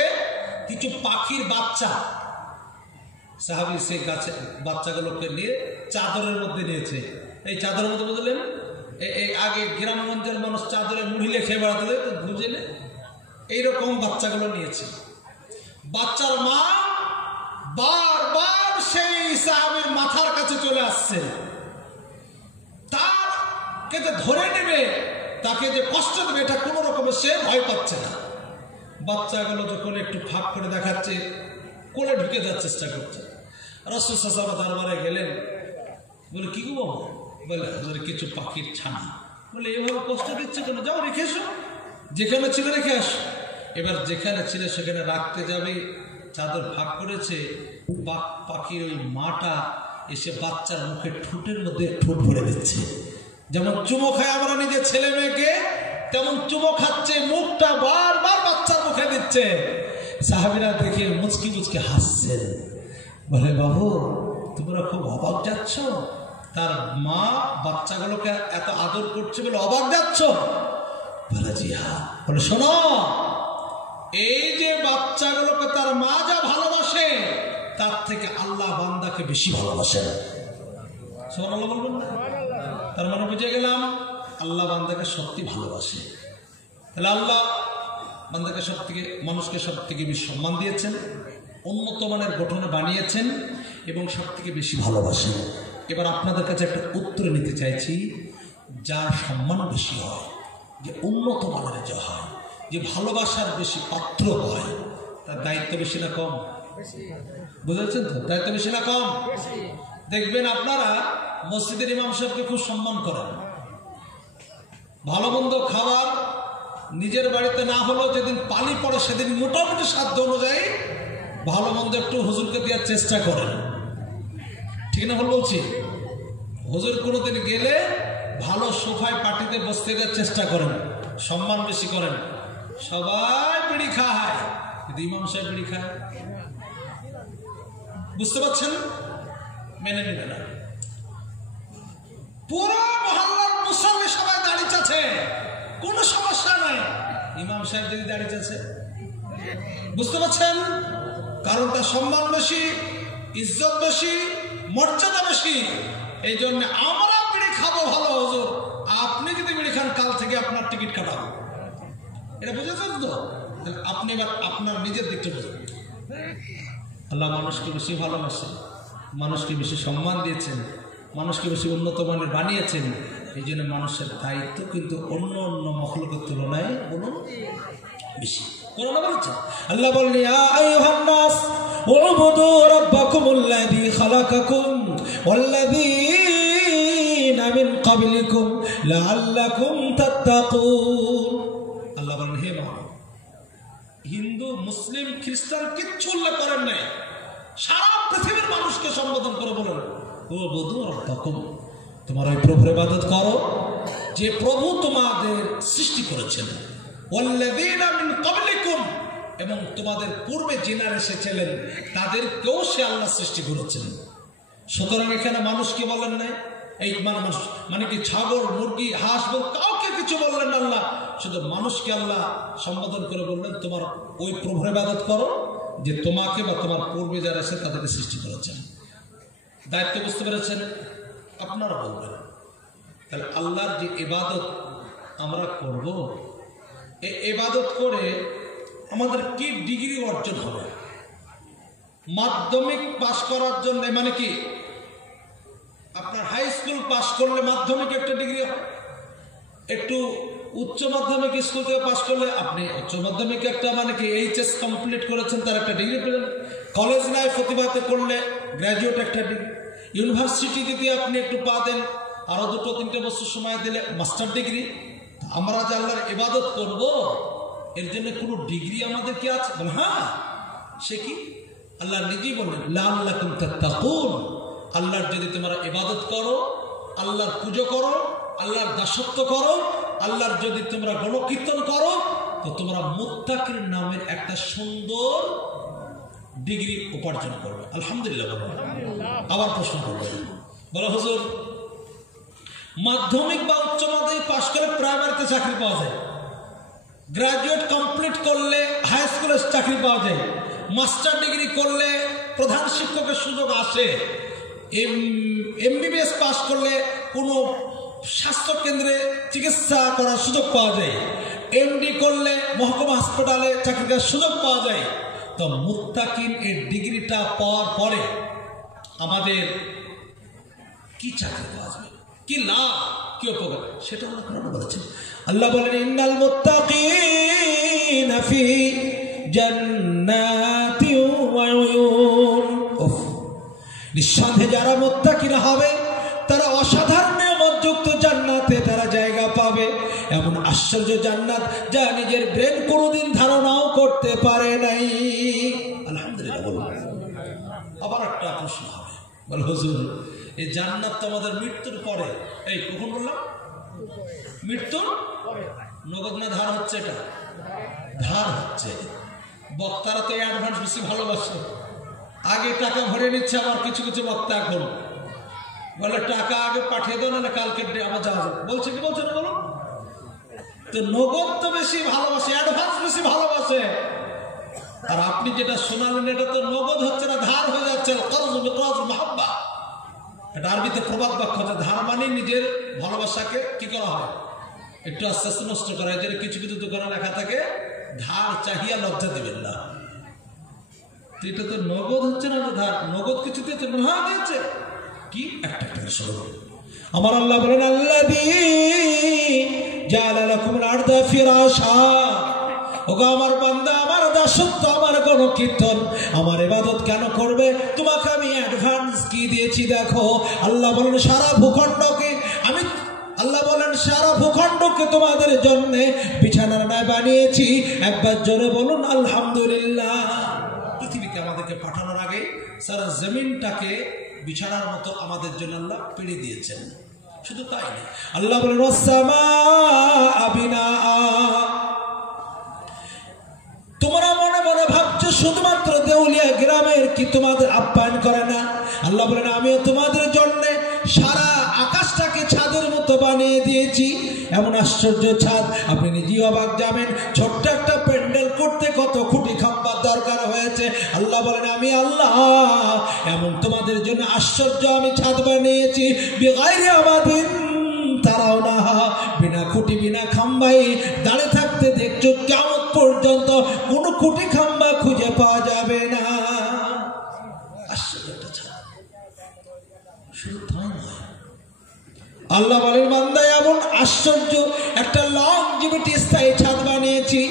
কিছু পাখির বাচ্চা, সাহাবী সেই গাছে বাচ্চাগুলোকে নিয়ে চাদরের মধ্যে নিয়েছে। এই চাদরের মধ্যে বুঝলেন, এই আগে গ্রামগঞ্জের মানুষ চাদরে মুড়ি খেয়ে বেড়াতে তো বুঝলেন, এইরকম বাচ্চাগুলো নিয়েছে। বাচ্চার মা বারবার সেই সাহাবীর মাথার কাছে চলে আসছে, তাকে যে ধরে নেবে, তাকে যে কষ্ট দেবে, এটা কোনো রকমে সে ভয় পাচ্ছে না। বাচ্চাগুলো যখন একটু ফাঁক করে দেখাচ্ছে, কোলে ঢুকে যাওয়ার চেষ্টা করছে। রাসূল সাল্লাল্লাহু আলাইহি ওয়াসাল্লাম দরবারে গেলেন, বলে কি গো? বলে কিছু পাখির ছানা। বলে এভাবে কষ্ট দিচ্ছে কেন? যাও রেখে এসো, যেখানে ছিল রেখে আসো। এবার যেখানে ছিল সেখানে রাখতে যাবে, চাদর ফাঁক করেছে, পাখির ওই মাটা এসে বাচ্চার মুখে ঠোঁটের মধ্যে ঠোঁট ভরে দিচ্ছে। যেমন চুমো খায় আমরা নিজের ছেলে মেয়েকে, তেমন চুমো খাচ্ছে, মুখটা বারবার বাচ্চার মুখে দিচ্ছে। সাহাবীরা দেখে মুচকি মুচকি হাসছেন, বলে বাবু তোমরা খুব অবাক যাচ্ছ, তার মা বাচ্চাগুলোকে এত আদর করছে বলে অবাক যাচ্ছ? বলে জি হ্যাঁ। বলে শোনো, এই যে বাচ্চাগুলোকে তার মা যা ভালোবাসে, তার থেকে আল্লাহ বান্দাকে বেশি ভালোবাসেন। সুবহানাল্লাহ বলবেন না? তার মানে বুঝে গেলাম আল্লাহ বান্দাকে সত্যি ভালোবাসে। তাহলে আল্লাহ বান্দাকে সব থেকে, মানুষকে সব থেকে বেশি সম্মান দিয়েছেন, উন্নত মানের গঠনে বানিয়েছেন এবং সব থেকে বেশি ভালোবাসেন। এবার আপনাদের কাছে একটা উত্তর নিতে চাইছি, যার সম্মান বেশি হয়, যে উন্নত মানের যে হয়, যে ভালোবাসার বেশি পাত্র হয়, তার দায়িত্ব বেশি না কম? বুঝেছেন তো? দায়িত্ব বেশি না কম? দেখবেন আপনারা মসজিদের ইমাম সাহেবকে খুব সম্মান করেন। ভালো মন্দ খাবার নিজের বাড়িতে না হলেও যেদিন পানি পড়ে সেদিন মোটামুটি সাধ্য অনুযায়ী ভালো মন্দ একটু হুজুরকে দেওয়ার চেষ্টা করেন, ঠিক কিনা ভুল বলছি? হুজুর কোনোদিন গেলে ভালো সোফায় পার্টিতে বসতে দেওয়ার চেষ্টা করেন, সম্মান বেশি করেন। সবাই বিড়ি খায়, কিন্তু ইমাম সাহেব বিড়ি খায়, বুঝতে পারছেন? মেনে নেবে না। পুরো মহল্লার মুসল্লি সবাই দাঁড়িয়ে আছে, কোনো সমস্যা নাই, ইমাম সাহেব যদি দাঁড়িয়ে আছে, বুঝতে পারছেন? কারণ তার সম্মান বেশি, ইজ্জত বেশি, মর্যাদা বেশি। এই জন্য আমরা বিড়ি খাবো ভালো হুজুর, আপনি যদি বিড়ি খান কাল থেকে আপনার টিকিট কাটাবো। এটা বুঝেছেন তো? আপনি এবার আপনার নিজের দিকটা বুঝুন। আল্লাহ মানুষকে বেশি ভালোবাসেন, মানুষকে বেশি সম্মান দিয়েছেন, মানুষকে বেশি উন্নত মানের বানিয়েছেন। এই জন্য মানুষের দায়িত্ব কিন্তু অন্য অন্য মখলুকের তুলনায় বলুন বেশি। কোরআন বলেছে, আল্লাহ বলেন ইয়া আইয়ুহান নাস উবুদু রাব্বাকুমুল্লাযী খালাকাকুম ওয়াল্লাযীনা মিন ক্বাবলিকুম লাআল্লাকুম তাত্তাকুন। আল্লাহ বলেন হে মানুষ, হিন্দু মুসলিম খ্রিস্টান কিচ্ছু উল্লেখ করেন নাই, সারা পৃথিবীর মানুষকে সম্বোধন করে বলেন উবুদু রাব্বাকুম, তোমার ওই প্রভুর ইবাদত করো যে প্রভু তোমাদের সৃষ্টি করেছেন, ওয়াল্লাযীনা মিন ক্বাবলিকুম, এবং তোমাদের পূর্বে যিনারা এসেছিলেন তাদেরকেও সে আল্লাহ সৃষ্টি করেছেন। সুতরাং এখানে মানুষকে বলেন নাই, এই মানুষ মানে কি ছাগল মুরগি হাঁস কাউকে কিছু বললেন না আল্লাহ, শুধু মানুষকে আল্লাহ সম্বোধন করে বললেন তোমার ওই প্রভুর ইবাদত করো যে তোমাকে বা তোমার পূর্বে যারা এসে তাদেরকে সৃষ্টি করেছেন। দায়িত্ব বুঝতে পেরেছেন? আপনারা বলবেন তাহলে আল্লাহর যে ইবাদত আমরা করব, এই ইবাদত করে আমাদের কি ডিগ্রি অর্জন হবে? মাধ্যমিক পাশ করার জন্য মানে কি আপনার হাই স্কুল পাশ করলে মাধ্যমিক একটা ডিগ্রি হয়, একটু উচ্চ মাধ্যমিক স্কুল থেকে পাশ করলে আপনি উচ্চ মাধ্যমিক একটা মানে কি এইচএস কমপ্লিট করেছেন তার একটা ডিগ্রি পেলেন, কলেজ লাইফ অতিবাহিত করলে গ্র্যাজুয়েট একটা ডিগ্রি, ইউনিভার্সিটি যদি আপনি একটু পা দেন আরো 2-3 বছর সময় দিলে মাস্টার ডিগ্রি। আমরা যে আল্লাহর ইবাদত করব এর জন্য কোনো ডিগ্রি আমাদের কি আছে? বলে হ্যাঁ, সে কি? আল্লাহ নিজেই বললেন লাআল্লাকুম তাত্তাকুন, আল্লাহর যদি তোমরা ইবাদত করো, আল্লাহর পুজো করো, আল্লাহর দাসত্ব করো, আল্লাহর যদি তোমরা গণকীর্তন করো, তো তোমরা মুত্তাকির নামের একটা সুন্দর ডিগ্রি উপার্জন করবে। আলহামদুলিল্লাহ বলবেন। আবার প্রশ্ন করবেন, বলো হুজুর মাধ্যমিক বা উচ্চ মাধ্যমিক পাশ করে প্রাইমারিতে চাকরি পাওয়া যায়, গ্রাজুয়েট কমপ্লিট করলে হাই স্কুলে চাকরি পাওয়া যায়, মাস্টার ডিগ্রি করলে প্রধান শিক্ষকের সুযোগ আসে, এমবিবিএস পাশ করলে কোনো স্বাস্থ্য কেন্দ্রে চিকিৎসা করার সুযোগ পাওয়া যায়, এমডি করলে মহকুমা হাসপাতালে চাকরি করার সুযোগ পাওয়া যায়। তো মুত্তাকিন এর ডিগ্রিটা পাওয়ার পরে আমাদের কি চাকরি পাওয়া যাবে, কি লাভ, কি উপকার, সেটা আমরা কোরআনে বলেছেন। আল্লাহ বলেন ইন্নাল মুত্তাকিনা ফি জান্নাতি ওয়া উয়ুন, নিঃসন্দেহে যারা মুত্তাকিনা হবে তারা অসাধারণ নিয়ামতযুক্ত জান্নাতে তারা জায়গা পাবে, এমন আশ্চর্য জান্নাত যা নিজের ব্রেন কোনোদিন ধারণাও করতে পারে নাই। আলহামদুলিল্লাহ বলুন। আবার একটা প্রশ্ন হবে, বল হুজুর এই জান্নাত তো আমাদের মৃত্যুর পরে, এই কখন বললাম? মৃত্যুর নগদ না ধার হচ্ছে? এটা ধার হচ্ছে। বক্তারা তো অ্যাডভান্স বেশি ভালোবাসে, আগে টাকা ভরে নিচ্ছে। আবার কিছু কিছু বক্তা এখন বলে টাকা আগে পাঠিয়ে দাও, না কালকে আমার যাওয়া যাবে, বলছে কি বলছে না বলুন? তো নগদ তো বেশি ভালোবাসে, অ্যাডভান্স বেশি ভালোবাসে। আর আপনি যেটা শোনালেন এটা তো নগদ হচ্ছে না, ধার হয়ে যাচ্ছে। এটা আরবিতে প্রবাদ বাক্য হচ্ছে, ধার মানে নিজের ভালোবাসাকে কি করা হয়, একটু আস্তে আস্তে নষ্ট করা হয়। যেটা কিছু কিছু দোকানে লেখা থাকে ধার চাহিয়া লজ্জা দিবেন না। এটা তো নগদ হচ্ছে না, ধার নগদ কিছু দিয়েছে, হ্যাঁ দিয়েছে। কি একটা একটা শুরু। আমার আল্লাহ বলেন আল্লাযী জাআলা লাকুমুল আরদা ফিরাশা, ওগো আমার বান্দা, আমার দাসত্ব, আমার গণকীর্তন, আমার ইবাদত কেন করবে? তোমাকে আমি অ্যাডভান্স কি দিয়েছি দেখো। আল্লাহ বলেন সারা ভূখণ্ডকে আমি, আল্লাহ বলেন সারা ভূখণ্ডকে তোমাদের জন্য বিছানার ন্যায় বানিয়েছি। একবার জোরে বলুন আলহামদুলিল্লাহ। পৃথিবীতে আমাদেরকে পাঠানোর আগে সারা জমিনটাকে বিছানার মতো আমাদের জন্য আল্লাহ পেড়ে দিয়েছেন। শুধু তাই না, আল্লাহ বলেন তোমরা মনে মনে ভাবছো শুধুমাত্র দেউলিয়া গ্রামের কি তোমাদের আপ্যায়ন করে না? আল্লাহ বলেন আমিও তোমাদের জন্য সারা আকাশটাকে ছাদের মতো বানিয়ে দিয়েছি। এমন আশ্চর্য ছাদ, আপনি নিজেই অবাক যাবেন। ছোট্ট একটা প্যান্ডেল করতে কত খুঁটি খাম্বার দরকার হয়েছে। আল্লাহ বলেন আমি আল্লাহ এমন তোমাদের জন্য আশ্চর্য আমি ছাদ বানিয়েছি। বিগাইরি আমাদিন তারাও না, বিনা খুঁটি বিনা খাম্বাই দাঁড়িয়ে থাকতে দেখছো কিয়ামত পর্যন্ত কোনো খুঁটি খাম্বা খুঁজে পাওয়া যাবে না। আশ্চর্য একটা ছাদ। শুধু তাই নয়, আল্লাহ বলেন বান্দা এমন আশ্চর্য একটা লংজিভিটি স্থায়ী ছাদ বানিয়েছি।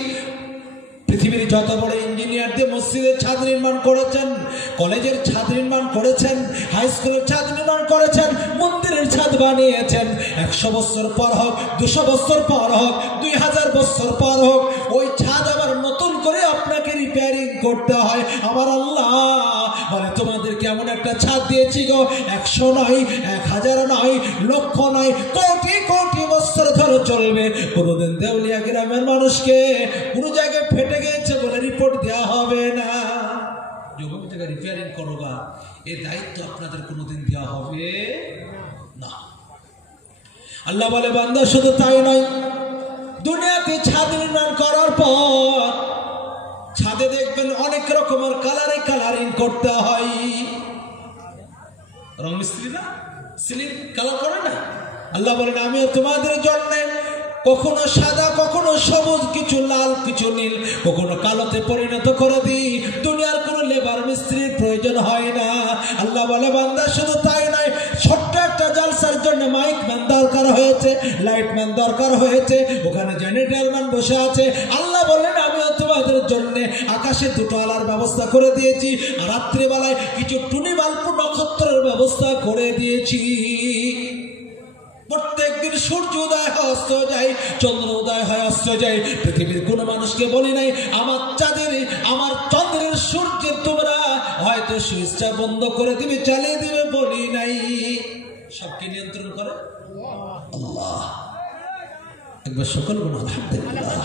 পৃথিবীর যত বড় ইঞ্জিনিয়ার দিয়ে মসজিদের ছাদ নির্মাণ করেছেন, কলেজের ছাদ নির্মাণ করেছেন, হাই স্কুলের ছাদ নির্মাণ করেছেন, মন্দিরের ছাদ বানিয়েছেন। 100 বছর পর হোক, 200 বছর পর হোক, 2000 বছর পর হোক, ওই ছাদ আবার নতুন করে আপনাকে রিপেয়ারিং করতে হয়। আমার আল্লাহ বলে তোমাদেরকে এমন একটা ছাদ দিয়েছি গো, 100 নয়, 1000 নয়, লক্ষ নয়, কোটি কোটি বছর ধরে চলবে। কোনোদিন দেউলিয়া গ্রামের মানুষকে কোনো জায়গায় ফেটে গেছে বলে রিপোর্ট দেওয়া হবে না। যখন জায়গায় রিপেয়ারিং করবা এই দায়িত্ব আপনাদের কোনোদিন দেওয়া হবে না। আল্লাহ বলে বান্দা শুধু তাই নয়, দুনিয়াতে ছাদ নির্মাণ করার পর ছাদে দেখবেন অনেক রকমের কালারিং করতে হয়। রং মিস্ত্রি না সিলিং কালার করে না? আল্লাহ বলেন আমিও তোমাদের জন্য কখনো সাদা, কখনো সবুজ, কিছু লাল, কিছু নীল, কখনো কালোতে পরিণত করে দিই। দুনিয়ার কোনো লেবার মিস্ত্রির প্রয়োজন হয় না। আল্লাহ বলে বান্দা শুধু তাই নয়, ছোট্ট একটা জালসার জন্য মাইক ম্যান দরকার হয়েছে, লাইট ম্যান দরকার হয়েছে, ওখানে জেনারেটর ম্যান বসে আছে। আল্লাহ বললেন আমিও তোমাদের জন্য আকাশে দুটো আলার ব্যবস্থা করে দিয়েছি, আর রাত্রিবেলায় কিছু টুনি বাল্ব নক্ষত্রের ব্যবস্থা করে দিয়েছি। প্রত্যেকদিন সূর্য উদয় হয় অস্ত যায়, চন্দ্র উদয় হয় অস্ত যায়। পৃথিবীর কোন মানুষকে বলি নাই আমার চাঁদের, আমার চন্দ্রের, সূর্যের তোমরা হয়তো সুইচটা বন্ধ করে দিবে, চালিয়ে দিবে, বলি নাই। সবকে নিয়ন্ত্রণ করে আল্লাহ। একবার সকল গুণ আলহামদুলিল্লাহ।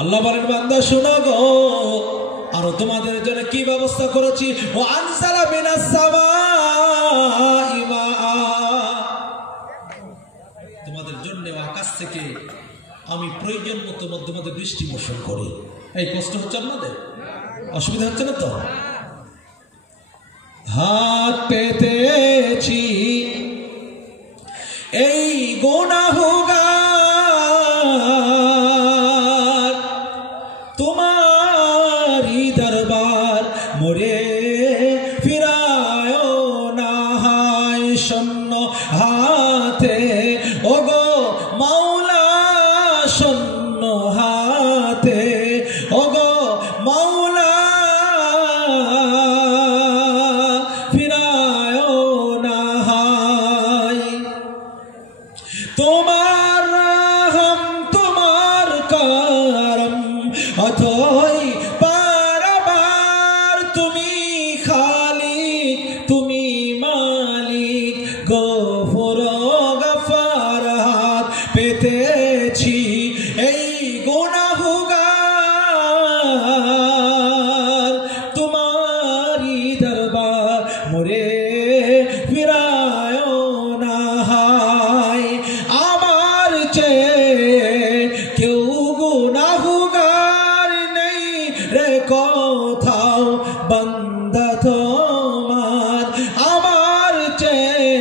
আল্লাহ বলেন বান্দা শোনো গো, আরো তোমাদের জন্য কি ব্যবস্থা করেছি। ও আনসালা মিনাস সামাই মাআ, তোমাদের জন্য আকাশ থেকে আমি প্রয়োজন মতো মধ্যে মধ্যে বৃষ্টি বর্ষণ করি। এই কষ্ট হচ্ছে আপনাদের? অসুবিধা হচ্ছে না তো? হাত পেতেছি এই গুনাহগার, তোমারই দরবার মোরে ফিরায় না হায় শূন্য হাতে। ওগো মাওলা শূন্য হাতে, ওগো মাওলা ফিরায় না হায়। তোমার রহম তোমার করম অথই বারবার, তুমি খালিক তুমি মালিক, গফুর গফার হাত পেতেছি এই গুনাহগার, তোমারই দরবার মোরে ফিরায় না হায়। আমার চেয়ে কেউ গুনাহগার নেই রে কোথাও বান্দা তোমার, আমার চেয়ে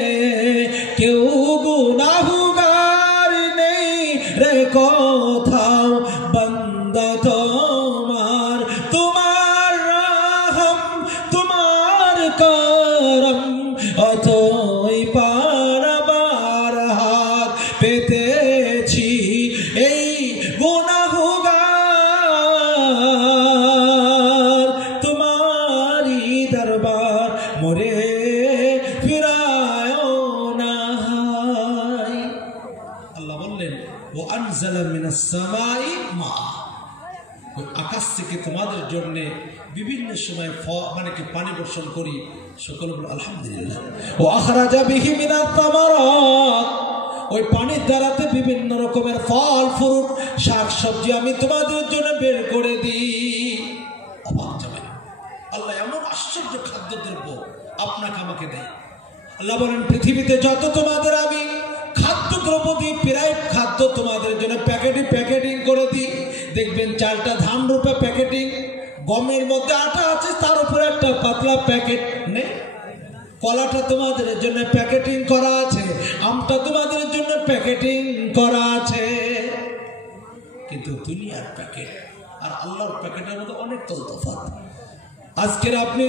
কেউ গুনাহগার নেই রে কোথাও বান্দা তোমার। তোমার রহম তোমার করম অতই পারাবার, হাত পেতেছি এই গুনাহগার, তোমারই দরবার মোরে ফিরায় না হায়। আল্লাহ বললেন ও আনজালা মিনাস সামাই মা, ওই আকাশ থেকে তোমাদের জন্য বিভিন্ন সময় মানে কি পানি বর্ষণ করি। সকল বলো আলহামদুলিল্লাহ। ও আখরাজা বিহি মিনাত তামারাত, ওই পানির দ্বারাতে বিভিন্ন রকমের ফল ফ্রুট শাক সবজি আমি তোমাদের জন্য বের করে দিই। অবাক যাবে, আল্লাহ এমন আশ্চর্য খাদ্যদ্রব্য আপনাকে আমাকে দেয়। আল্লাহ বলেন পৃথিবীতে যত তোমাদের আমি খাদ্যদ্রব্য দিই, প্রায় খাদ্য তোমাদের জন্য প্যাকেটিং করে দিই। দেখবেন চালটা ধান রূপে প্যাকেটিং, গমের মধ্যে আটা আছে তার উপরে একটা পাতলা প্যাকেট নেই। কলাটা তোমাদের জন্য প্যাকেটিং করা আছে, আমটা তোমাদের জন্য প্যাকেটিং করা আছে। কিন্তু দুনিয়ার প্যাকেট আর আল্লাহর প্যাকেটের মধ্যে অনেক তফাৎ। আজকের আপনি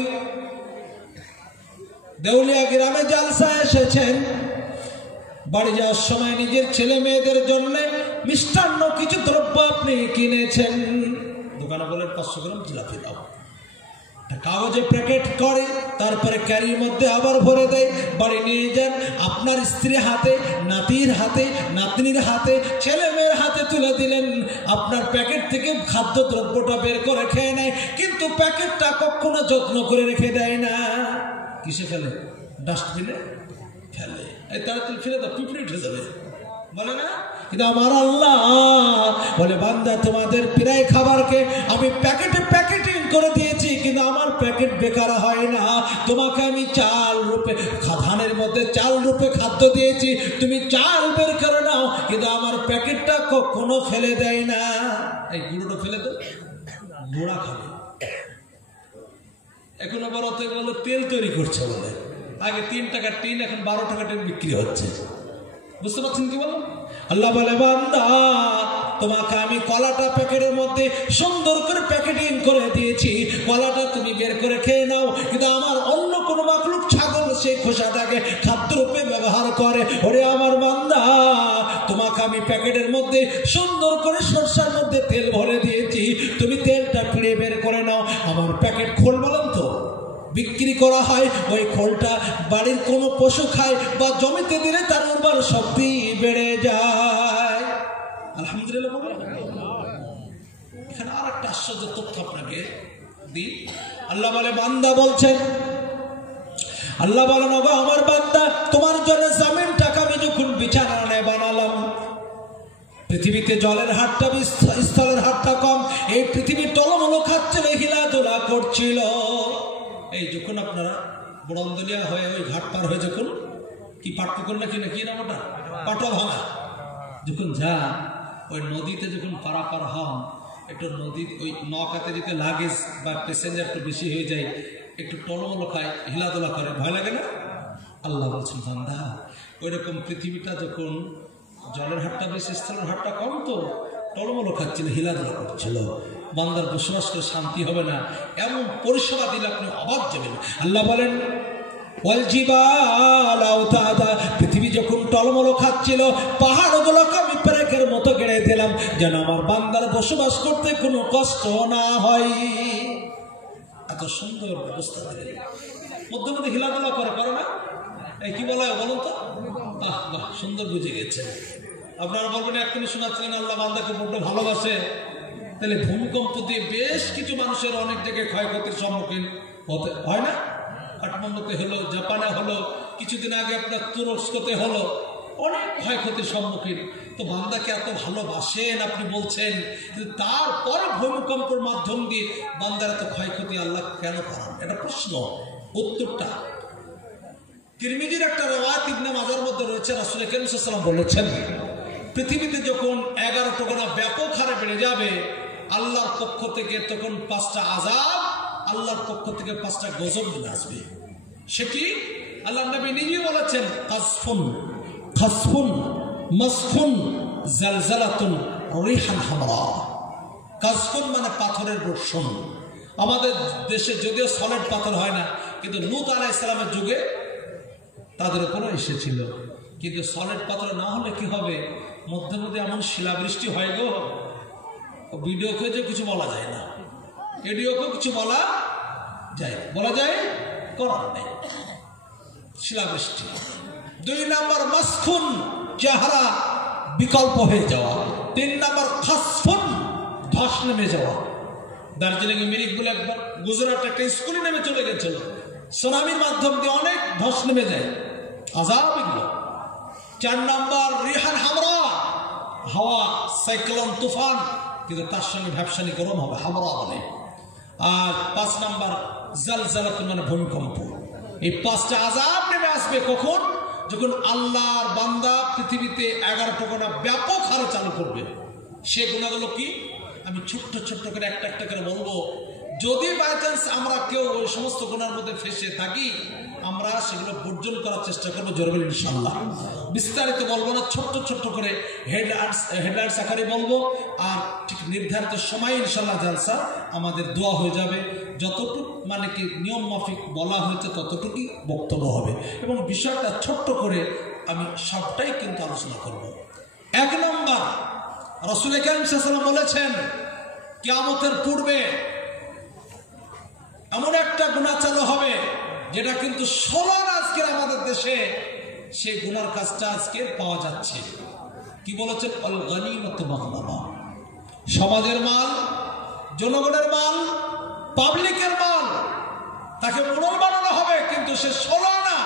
দেউলিয়া গ্রামে জালসা এসেছেন, বাড়ি যাওয়ার সময় নিজের ছেলে মেয়েদের জন্য মিষ্টান্ন কিছু দ্রব্য আপনি কিনেছেন, দোকানে বলেন 500 গ্রাম জিলাপি দাও, কাগজে প্যাকেট করে তারপরে ক্যারির মধ্যে আবার ভরে দেয়, বাড়ি নিয়ে যান। আপনার স্ত্রী হাতে, নাতির হাতে, নাতনির হাতে, ছেলে মেয়ের হাতে তুলে দিলেন। আপনার প্যাকেট থেকে খাদ্য দ্রব্যটা বের করে খেয়ে নেয়, কিন্তু প্যাকেটটা কখনো যত্ন করে রেখে দেয় না। কিসে ফেলে? ডাস্টবিনে ফেলে। এই তাড়াতাড়ি ফেলে দাও, পিঁপড়ে উঠে যাবে বলে না। কিন্তু আমার আল্লাহ বলে বান্দা তোমাদের প্রায় খাবারকে আমি প্যাকেটিং করে দিয়েছি, কিন্তু আমার প্যাকেট বেকার হয় না। তোমাকে আমি চাল রূপে, ধানের মধ্যে চাল রূপে খাদ্য দিয়েছি, তুমি চাল বের করে নাও, কিন্তু আমার প্যাকেটটা কখনো ফেলে দেয় না। এই গুঁড়োটা ফেলে দাও, গুঁড়া খাবে। এখন আবার অত বলে তেল তৈরি করছে বলে, আগে 3 টাকার টিন এখন 12 টাকা টিন বিক্রি হচ্ছে। বুঝতে পারছেন কি বলো? আল্লাহ বলে বান্দা তোমাকে আমি কলাটা প্যাকেটের মধ্যে সুন্দর করে প্যাকেটিং করে দিয়েছি, কলাটা তুমি বের করে খেয়ে নাও, কিন্তু আমার অন্য কোনো মাখলুক ছাগল সেই খোসাটাকে খাদ্যরূপে ব্যবহার করে। ওরে আমার বান্দা তোমাকে আমি প্যাকেটের মধ্যে সুন্দর করে সরষার মধ্যে তেল ভরে দিয়েছি, তুমি তেলটা পিড়ে বের করে নাও। আমার প্যাকেট খোল বলেন তো বিক্রি করা হয়, ওই খোলটা বাড়ির কোনো পশু খায় বা জমিতে দিলে তার উর্বর শক্তি বেড়ে যায়। আলহামদুলিল্লাহ। এখানে আর একটা আশ্চর্য তথ্য আপনাকে দিই। আল্লাহ বলে বান্দা বলছেন, আল্লাহ বলেন ওগো আমার বান্দা তোমার জন্য জমিনটাকে আমি যখন বিছানা বানালাম, পৃথিবীতে জলের হারটা স্থলের হারটা কম, এই পৃথিবী টলমলো খাচ্ছিল, হিলাদোলা করছিল। এই যখন আপনারা বড়ন্দলিয়া হয়ে ওই ঘাট পার হয়ে যখন কি পাটপুকুর নাকি কি নাম ওটা পাটোয়া ভাঙা যখন যান, ওই নদীতে যখন পারাপার হন, একটু নদী ওই নৌকাতে যেতে লাগেজ বা প্যাসেঞ্জার একটু বেশি হয়ে যায়, একটু টলমলো খায়, হিলাদোলা করে, ভয় লাগে না? আল্লাহ বলছেন বান্দা ওই রকম পৃথিবীটা যখন জলের হারটা বেশি স্থলের হারটা কম, তো টলমলো খাচ্ছিল, হিলাদোলা করছিল। বান্দার বসবাস করে শান্তি হবে না, এমন পরিষেবা দিলে আপনি অবাক যাবেন। আল্লাহ বলেন পৃথিবী যখন টলমলো খাচ্ছিল, পাহাড়গুলোকে আমি প্রেকের মতো গেড়ে দিলাম, যেন আমার বান্দার বসবাস করতে কোনো কষ্ট না হয়। এত সুন্দর ব্যবস্থা দিলেন। মধ্যে মধ্যে হিলাদোলা করে না, এই কি বলা হয় বলুন তো? বাহ, সুন্দর বুঝে গেছে। আপনারা বলবেন এক্ষুনি শোনাচ্ছিলেন আল্লাহ বান্দাকে বড্ড ভালোবাসে, তাহলে ভূমিকম্প দিয়ে বেশ কিছু মানুষের অনেক জায়গায় ক্ষয়ক্ষতির সম্মুখীন হতে হয় না? কাঠমান্ডুতে হলো, জাপানে হলো, কিছুদিন আগে আপনার তুরস্কতে হলো, অনেক ক্ষয়ক্ষতির সম্মুখীন। তো বান্দাকে এত ভালোবাসেন আপনি বলছেন, কিন্তু তারপরে ভূমিকম্পের মাধ্যম দিয়ে বান্দার এত ক্ষয়ক্ষতি আল্লাহ কেন করান? এটা প্রশ্ন। উত্তরটা তিরমিজির একটা রওয়ায়াত ইবনে মাজার মধ্যে রয়েছে, রাসূল কারীম সাল্লাল্লাহু আলাইহি ওয়াসাল্লাম বলেছেন পৃথিবীতে যখন 11 টুকরা ব্যাপক হারে বেড়ে যাবে, আল্লাহর পক্ষ থেকে তখন 5টা আযাব, আল্লাহর পক্ষ থেকে 5টা গজব নিয়ে আসবে। সেটি আল্লাহর নবী নিজেই বলেছেন, কাসফুন খাসফুন মাসখুন জালজালাতুন রিহান হামরা। কাসফুন মানে পাথরের বর্ষণ। আমাদের দেশে যদিও সলিড পাথর হয় না, কিন্তু লূত আলাইহিস সালামের যুগে তাদের উপরও এসেছিল। কিন্তু সলিড পাথর না হলে কি হবে, মধ্যে মধ্যে এমন শিলাবৃষ্টি হয় গো, ভিডিওকে যে কিছু বলা যায় না, এডিওকেও কিছু বলা যায় করার নেই, শিলাবৃষ্টি। 2 নম্বর মাসখুন, চেহারা বিকল্প হয়ে যাওয়া। 3 নম্বর খাসফুন, ধস নেমে যাওয়া। দার্জিলিং মিরিক বলে একবার গুজরাট একটা স্কুলে নেমে চলে গেছিল, সুনামির মাধ্যম দিয়ে অনেক ধস নেমে যায়, আযাব এগুলো। 4 নম্বর রিহান হামরা, হাওয়া সাইক্লোন তুফান, কিন্তু তার সঙ্গে ভ্যাপসানি গরম হবে, হামরা বলে। আর 5 নম্বর জালজালাত, মানে ভূমিকম্প। এই 5টা আযাব নেমে আসবে কখন? যখন আল্লাহর বান্দা পৃথিবীতে 11টা গুনাহ ব্যাপক হারে চালু করবে। সে গুনাহগুলো কি আমি ছোট্ট ছোট্ট করে একটা একটা করে বলবো। যদি বাই চান্স আমরা কেউ ওই সমস্ত গুনার মধ্যে ফেসে থাকি, আমরা সেগুলো বর্জন করার চেষ্টা করবো, জোরে বলি ইনশাআল্লাহ। বিস্তারিত বলবো না, ছোট্ট ছোট্ট করে হেডলাইন্স আকারে বলবো। আর ঠিক নির্ধারিত সময় ইনশাআল্লাহ জালসা আমাদের দোয়া হয়ে যাবে। যতটুকু মানে কি নিয়ম মাফিক বলা হয়েছে ততটুকুই বক্তব্য হবে, এবং বিষয়টা ছোট্ট করে আমি সবটাই কিন্তু আলোচনা করব। 1 নম্বর, রাসূল কারীম সাল্লাল্লাহু আলাইহি ওয়াসাল্লাম বলেছেন কিয়ামতের পূর্বে এমন একটা গুনাহ চালু হবে যেটা কিন্তু 16 আজকের আমাদের দেশে সেই গুনার কাজটা আজকে পাওয়া যাচ্ছে। কি বলেছেন? আল গনিমাতু মাগনামা, সমাজের মাল, জনগণের মাল, পাবলিকের মাল, তাকে মোড়ল বানানো হবে, কিন্তু সে 16 না,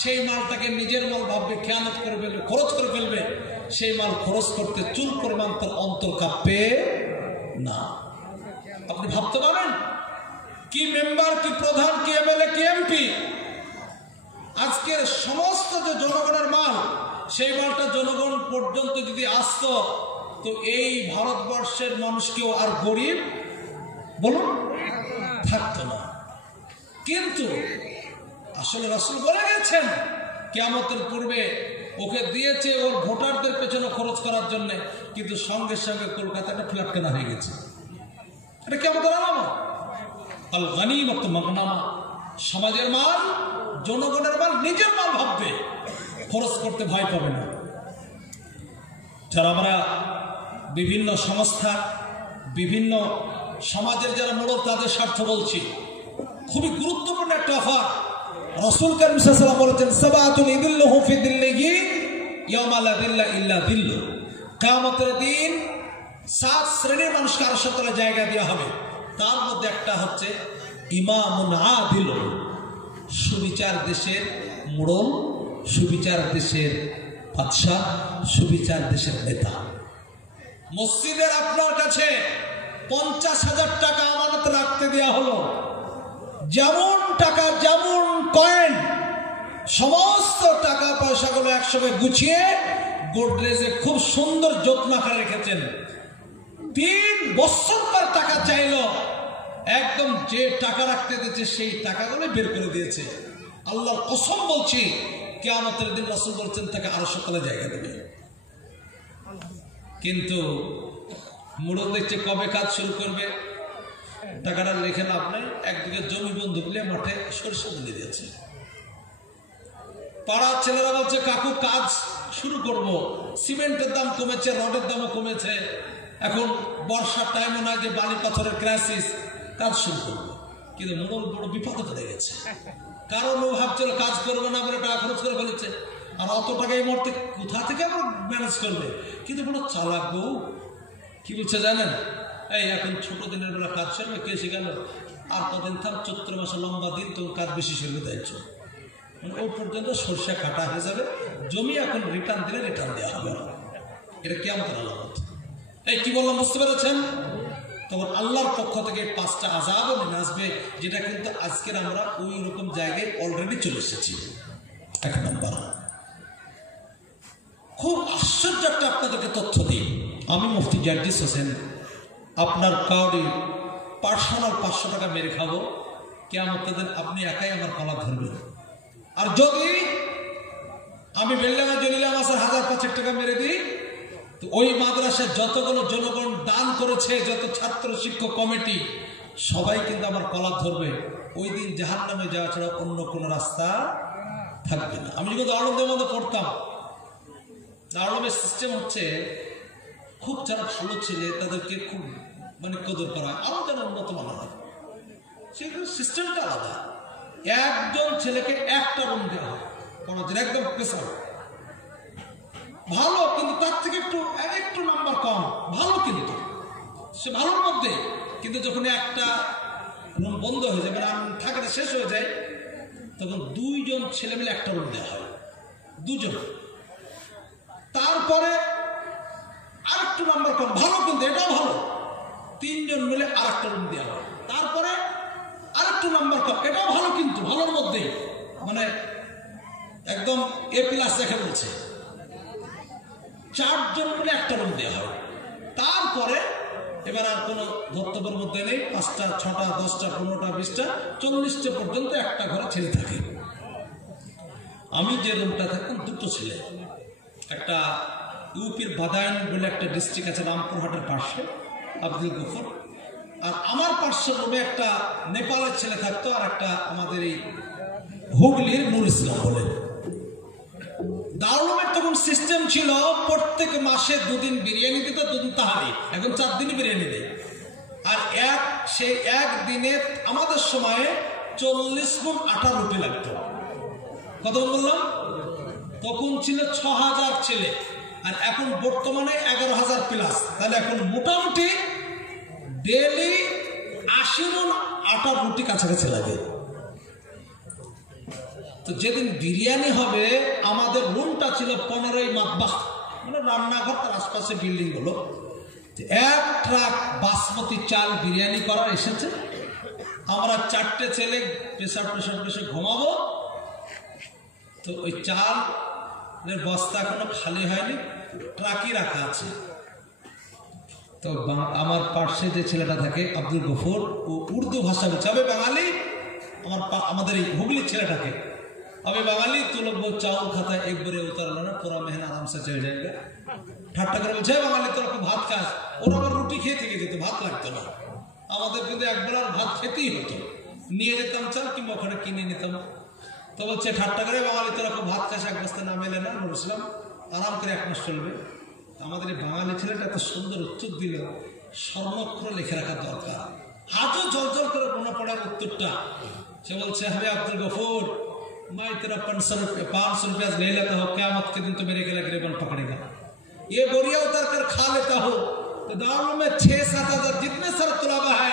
সেই মালটাকে নিজের মাল ভাববে, খেয়ানত করে ফেলবে, খরচ করে ফেলবে। সেই মাল খরচ করতে চুল পরিমাণ তার অন্তর কাঁপবে না। আপনি ভাবতে পারেন কি মেম্বার, কি প্রধান, কি এমএলএ, কি এমপি, আজকের সমস্ত যে জনগণের মাল, সেই মালটা জনগণ পর্যন্ত যদি আসতো, তো এই ভারতবর্ষের মানুষ কেউ আর গরিব বলুন থাকতো না। কিন্তু আসলে রাসূল বলে গেছেন কিয়ামতের পূর্বে ওকে দিয়েছে ওর ভোটারদের পেছনে খরচ করার জন্য, কিন্তু সঙ্গে সঙ্গে কলকাতাটা ফ্ল্যাট কেনা হয়ে গেছে। এটা কিয়ামতের আলামত। আল গনিমাতু মাগনামা, সমাজের মাল, জনগণের মাল, নিজের মাল ভাববে, খরচ করতে ভয় পাবে না। যারা আমরা বিভিন্ন সংস্থা, বিভিন্ন সমাজের যারা মোড়ল, তাদের স্বার্থ বলছি, খুবই গুরুত্বপূর্ণ একটা অফার। রাসূল কারীম সাল্লাল্লাহু আলাইহি ওয়াসাল্লাম বলেছেন সাবাতুন ইদিল্লুহু ফি দিল্লিহি ইয়াওমা লা দিল্লা ইল্লা দিল্লু, কিয়ামতের দিন 7 শ্রেণীর মানুষকে আরশের তলায় জায়গা দেওয়া হবে। তার মধ্যে একটা হচ্ছে ইমামুন আদিল, সুবিচার দেশের মোড়ল, সুবিচার দেশের বাদশা, সুবিচার দেশের নেতা। মসজিদের আপনার কাছে 50,000 টাকা আমানত রাখতে দেওয়া হলো, যেমন টাকা যেমন কয়েন, সমস্ত টাকা পয়সাগুলো একসঙ্গে গুছিয়ে গোডরেজে খুব সুন্দর যত্ন করে রেখেছেন। 3 বছর পর টাকা চাইলো, একদম যে টাকা রাখতে দিয়েছে সেই টাকাগুলো বের করে দিয়েছে। আল্লাহর কসম বলছি, কিয়ামতের দিন রাসূল বলছেন তাকে আরশের তলায় জায়গা দেবে। কিন্তু মুড়ল দেখছে কবে কাজ শুরু করবে, টাকাটা লিখে লাভ নেই, একদিকে জমি বন্ধক নিয়ে মাঠে সরিষা বুনে দিয়েছে। পাড়ার ছেলেরা বলছে কাকু কাজ শুরু করব, সিমেন্টের দাম কমেছে, রডের দামও কমেছে, এখন বর্ষার টাইমও না যে বালি পাথরের ক্রাইসিস, কাজ শুরু করবো। কিন্তু মোড়ল বড় বিপদে পড়ে গেছে, কারণ ও ভাবছিল কাজ করবে না বলে টাকা খরচ করে ফেলেছে, আর অত টাকা এই মুহূর্তে কোথা থেকে আবার ম্যানেজ করবে। কিন্তু বড় চালাক বউ কি বলছে জানেন, এই এখন ছোট দিনের বেলা কাজ করবে, কে শিখালো, আর কদিন থাক, চৈত্র মাসে লম্বা দিন, তো কাজ বেশি শুরু দায়িত্ব, ওই পর্যন্ত সরষে কাটা হয়ে যাবে, জমি এখন রিটার্ন দিলে রিটার্ন দেওয়া হবে। এটা কিয়ামতের আলামত। এই কি বললাম বুঝতে পেরেছেন? তখন আল্লাহর পক্ষ থেকে 5টা আযাবও নেমে আসবে, যেটা কিন্তু আজকের আমরা ওই রকম জায়গায় অলরেডি চলে এসেছি। 1 নম্বর, খুব আশ্চর্য একটা আপনাদেরকে তথ্য দিই। আমি মুফতি জাদ্দিস হোসেন আপনার কাউরি পার্সোনাল 500 টাকা মেরে খাবো, কিয়ামতের দিন আপনি একাই আমার কলা ধরবেন। আর যদি আমি বেল্লামা জলিলা মাসের 1000-500 টাকা মেরে দিই, তো ওই মাদ্রাসায় যতগুলো জনগণ দান করেছে, যত ছাত্র শিক্ষক কমিটি, সবাই কিন্তু আমার কলা ধরবে। ওই দিন জাহান্নামে যাওয়া ছাড়া অন্য কোনো রাস্তা থাকবে না। আমি যখন দারুলের মধ্যে পড়তাম, দারুলের সিস্টেম হচ্ছে খুব যারা ভালো ছেলে তাদেরকে খুব মানে কদর করা হয়, আরো যারা উন্নত মানের হয়, সেগুলো সিস্টেমটা আলাদা। একজন ছেলেকে একটা রুম দেওয়া হয় পড়াতে, একদম প্রেসার ভালো, কিন্তু তার থেকে একটু নাম্বার কম, ভালো কিন্তু সে ভালোর মধ্যে, কিন্তু যখন একটা রুম বন্ধ হয়ে যায়, মানে থাকাটা শেষ হয়ে যায়, তখন 2 জন ছেলে মিলে একটা রুম দেওয়া হয়, 2 জন। তারপরে আরেকটু নাম্বার কম, ভালো কিন্তু এটাও ভালো, 3 জন মিলে আরেকটা রুম দেওয়া হয়। তারপরে আরেকটু নাম্বার কম, এটাও ভালো কিন্তু ভালোর মধ্যে, মানে একদম A+ দেখে বলছে, 4 জন মিলে একটা রুম দেওয়া হয়। তারপরে এবার আর কোনো ধর্তব্যের মধ্যে নেই, 5টা 6টা 10টা 15টা 20টা 40টা পর্যন্ত একটা ঘরে ছেলে থাকে। আমি যে রুমটা থাকতাম 2টো ছেলে, একটা ইউপির বাদায়ন বলে একটা ডিস্ট্রিক্ট আছে রামপুরহাটের পাশে, আব্দুল গফুর, আর আমার পাশের রুমে একটা নেপালের ছেলে থাকতো, আর একটা আমাদের এই হুগলির নুর ইসলাম বলে। দারুমের তখন সিস্টেম ছিল প্রত্যেক মাসে 2 দিন বিরিয়ানি দিত, 2 দিন তাহারি, এখন 4 দিন বিরিয়ানি দেয়। আর সেই এক দিনে আমাদের সময়ে 40 মণ আটা রুটি লাগতো। কত বললাম? তখন ছিল 6000 ছেলে, আর এখন বর্তমানে 11000+। তাহলে এখন মোটামুটি ডেলি 80 মণ আটা রুটি কাছাকাছি লাগে। তো যেদিন বিরিয়ানি হবে, আমাদের রুমটা ছিল 15ই মাতবাহ, মানে রান্নাঘর, তার আশপাশে বিল্ডিং গুলো। 1 ট্রাক বাসমতি চাল বিরিয়ানি করা এসেছে। আমরা 4টে ছেলে প্রেসার ঘুমাবো। তো ওই চালের বস্তা এখনো খালি হয়নি, ট্রাকই রাখা আছে। তো আমার পাশে যে ছেলেটা থাকে আব্দুল গফুর, ও উর্দু ভাষা বলছে, আমি বাঙালি। আমাদের এই হুগলির ছেলেটাকে, अबे बांगाली तो लोग बहुत चावल खाता है, एक बारे उतर लो ना पूरा महीना आराम से चल जाएगा। ঠাট্টা করে বলছে বাঙালি তোরা খুব ভাত খাস, ওরা আবার রুটি খেয়ে থেকে যেত, ভাত লাগতো না। আমাদের কিন্তু একবার আর ভাত খেতেই হতো, নিয়ে যেতাম চাল কিংবা ওখানে কিনে নিতাম। তো বলছে ঠাট্টা করে বাঙালি তোরা খুব ভাত খাস, এক বস্তা না মেলে না, বলছিলাম আরাম করে 1 মাস চলবে। আমাদের এই বাঙালি ছেলেটা এত সুন্দর উত্তর দিল, স্বর্ণাক্ষরে লিখে রাখা দরকার, হাতও জল জল করে মনে পড়ার উত্তরটা। সে বলছে হবে আব্দুল গফুর, मैं तेरा 500 रुपया ले लेता हूँ, क़यामत के दिन तो मेरे गला गिरेबन पकड़ेगा। ये बोरिया उतर कर खा लेता हूँ, तो दारुल में 6-7 हज़ार जितने सारे तुलाबा है,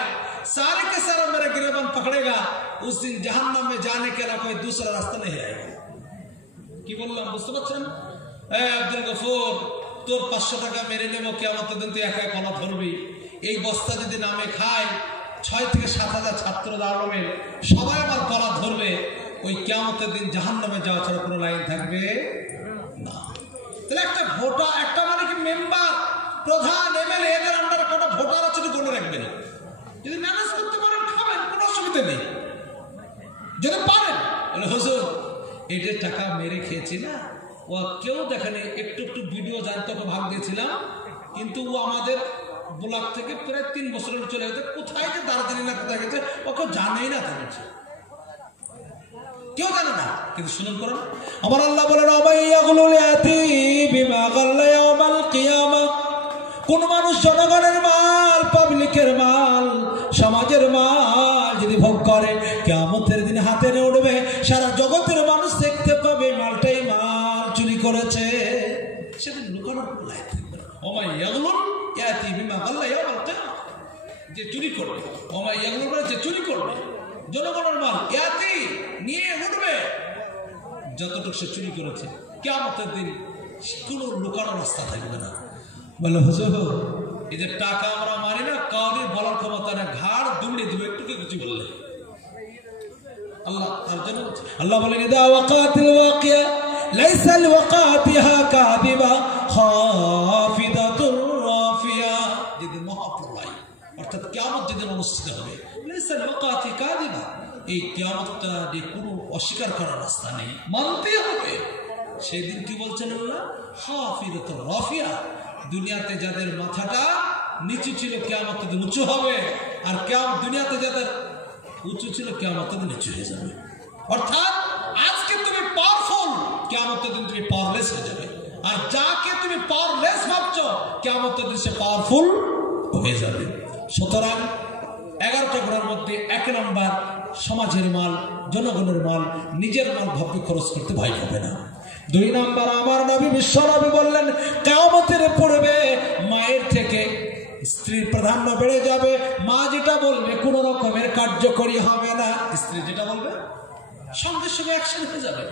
सारे के सारे मेरे गिरेबन पकड़ेगा। उस दिन जहन्नम में जाने के अलावा कोई दूसरा रास्ता नहीं आएगा। কি বললাম বুঝতে পারছেন? আব্দুল গফুর, তোর 500 টাকা মেরে নেব, কিয়ামতের দিন তুই একা কলা ধরবি। এই বস্তা যদি নামে খায়, 6 থেকে 7 হাজার ছাত্র দাঁড়াবে, সবাই আমার গলা ধরবে। ওই কিয়ামতের দিন জাহান্নামে যাওয়া ছাড়া কোনো লাইন থাকবে না। তাহলে একটা ভোটার, একটা মানে কি মেম্বার, প্রধান, এমএলএ, এদের আন্ডারে কটা ভোটার আছে গণে রাখবেন। যদি ম্যানেজ করতে পারেন খাবেন, কোনো অসুবিধা নেই। যদি পারেন বলে হুজুর এদের টাকা মেরে খেয়েছি না, ও কেউ দেখেনি, একটু একটু ভিডিও জানতে ওকে ভাগ দিয়েছিলাম, কিন্তু ও আমাদের ব্লক থেকে প্রায় 3 বছর চলে গেছে। কোথায় যে দাঁড়াতানি না কোথায় গেছে ওকে জানেই না, তা বলছে কেউ জানে না। কিন্তু শুনুন করুন, আমার আল্লাহ বলেন কোন মানুষ জনগণের মাল, পাবলিকের মাল, সমাজের মাল যদি ভোগ করে, কিয়ামতের দিন হাতে নিয়ে উঠবে, সারা জগতের মানুষ দেখতে পাবে মালটাই মাল চুরি করেছে। সেদিন লুকানোর লাই থাকবে না। যে চুরি করবে, যে চুরি করবে জনগণের মাল ইয়াতি নিয়ে উঠবে, যতটুকু সে চুরি করেছে, কিয়ামতের দিন কোনো লুকানোর রাস্তা থাকবে না। বলে হুজুর এদের টাকা আমরা মারি না, কাউকে বলার ক্ষমতা না, ঘাড় দুমড়ে দিবে একটু কিছু বললে। আল্লাহ তার জন্য আল্লাহ বলেন ইদা ওয়াকাতিল ওয়াকিয়া লাইসা লিওয়াকাতিহা কাযিবা খাফিদাতুর রাফিয়া। যেদিন মহাপ্রলয় অর্থাৎ কিয়ামত যেদিন অনুষ্ঠিত হবে, লাইসা লিওয়াকাতি কাযিবা, এই কিয়ামতটা যে কোনো অস্বীকার করার রাস্তা নেই, মানতে হবে। সেদিন কি বলছেন আল্লাহ? খাফিদাতুর রাফিয়া, দুনিয়াতে যাদের মাথাটা নিচু ছিল কিয়ামতের দিন উঁচু হবে, আর দুনিয়াতে যাদের উঁচু ছিল কিয়ামতের দিন নিচু হয়ে যাবে। অর্থাৎ আজকে তুমি পাওয়ারফুল, কিয়ামতের দিন তুমি পাওয়ারলেস হয়ে যাবে। আর যাকে তুমি পাওয়ারলেস ভাবছো, কিয়ামতের দিন সে পাওয়ারফুল হয়ে যাবে। সুতরাং 11টা গুণের মধ্যে 1 নম্বর, সমাজের মাল, জনগণের মাল, নিজের মাল ভাবে খরচ করতে ভয় হবে না। 2 নম্বর, আমার নবী বিশ্ব নবী বললেন কিয়ামতের পূর্বে মায়ের থেকে স্ত্রীর প্রাধান্য বেড়ে যাবে, মা যেটা বলবে কোনো রকমের কার্যকরী হবে না, স্ত্রী যেটা বলবে সঙ্গে সঙ্গে অ্যাকশন হয়ে যাবে।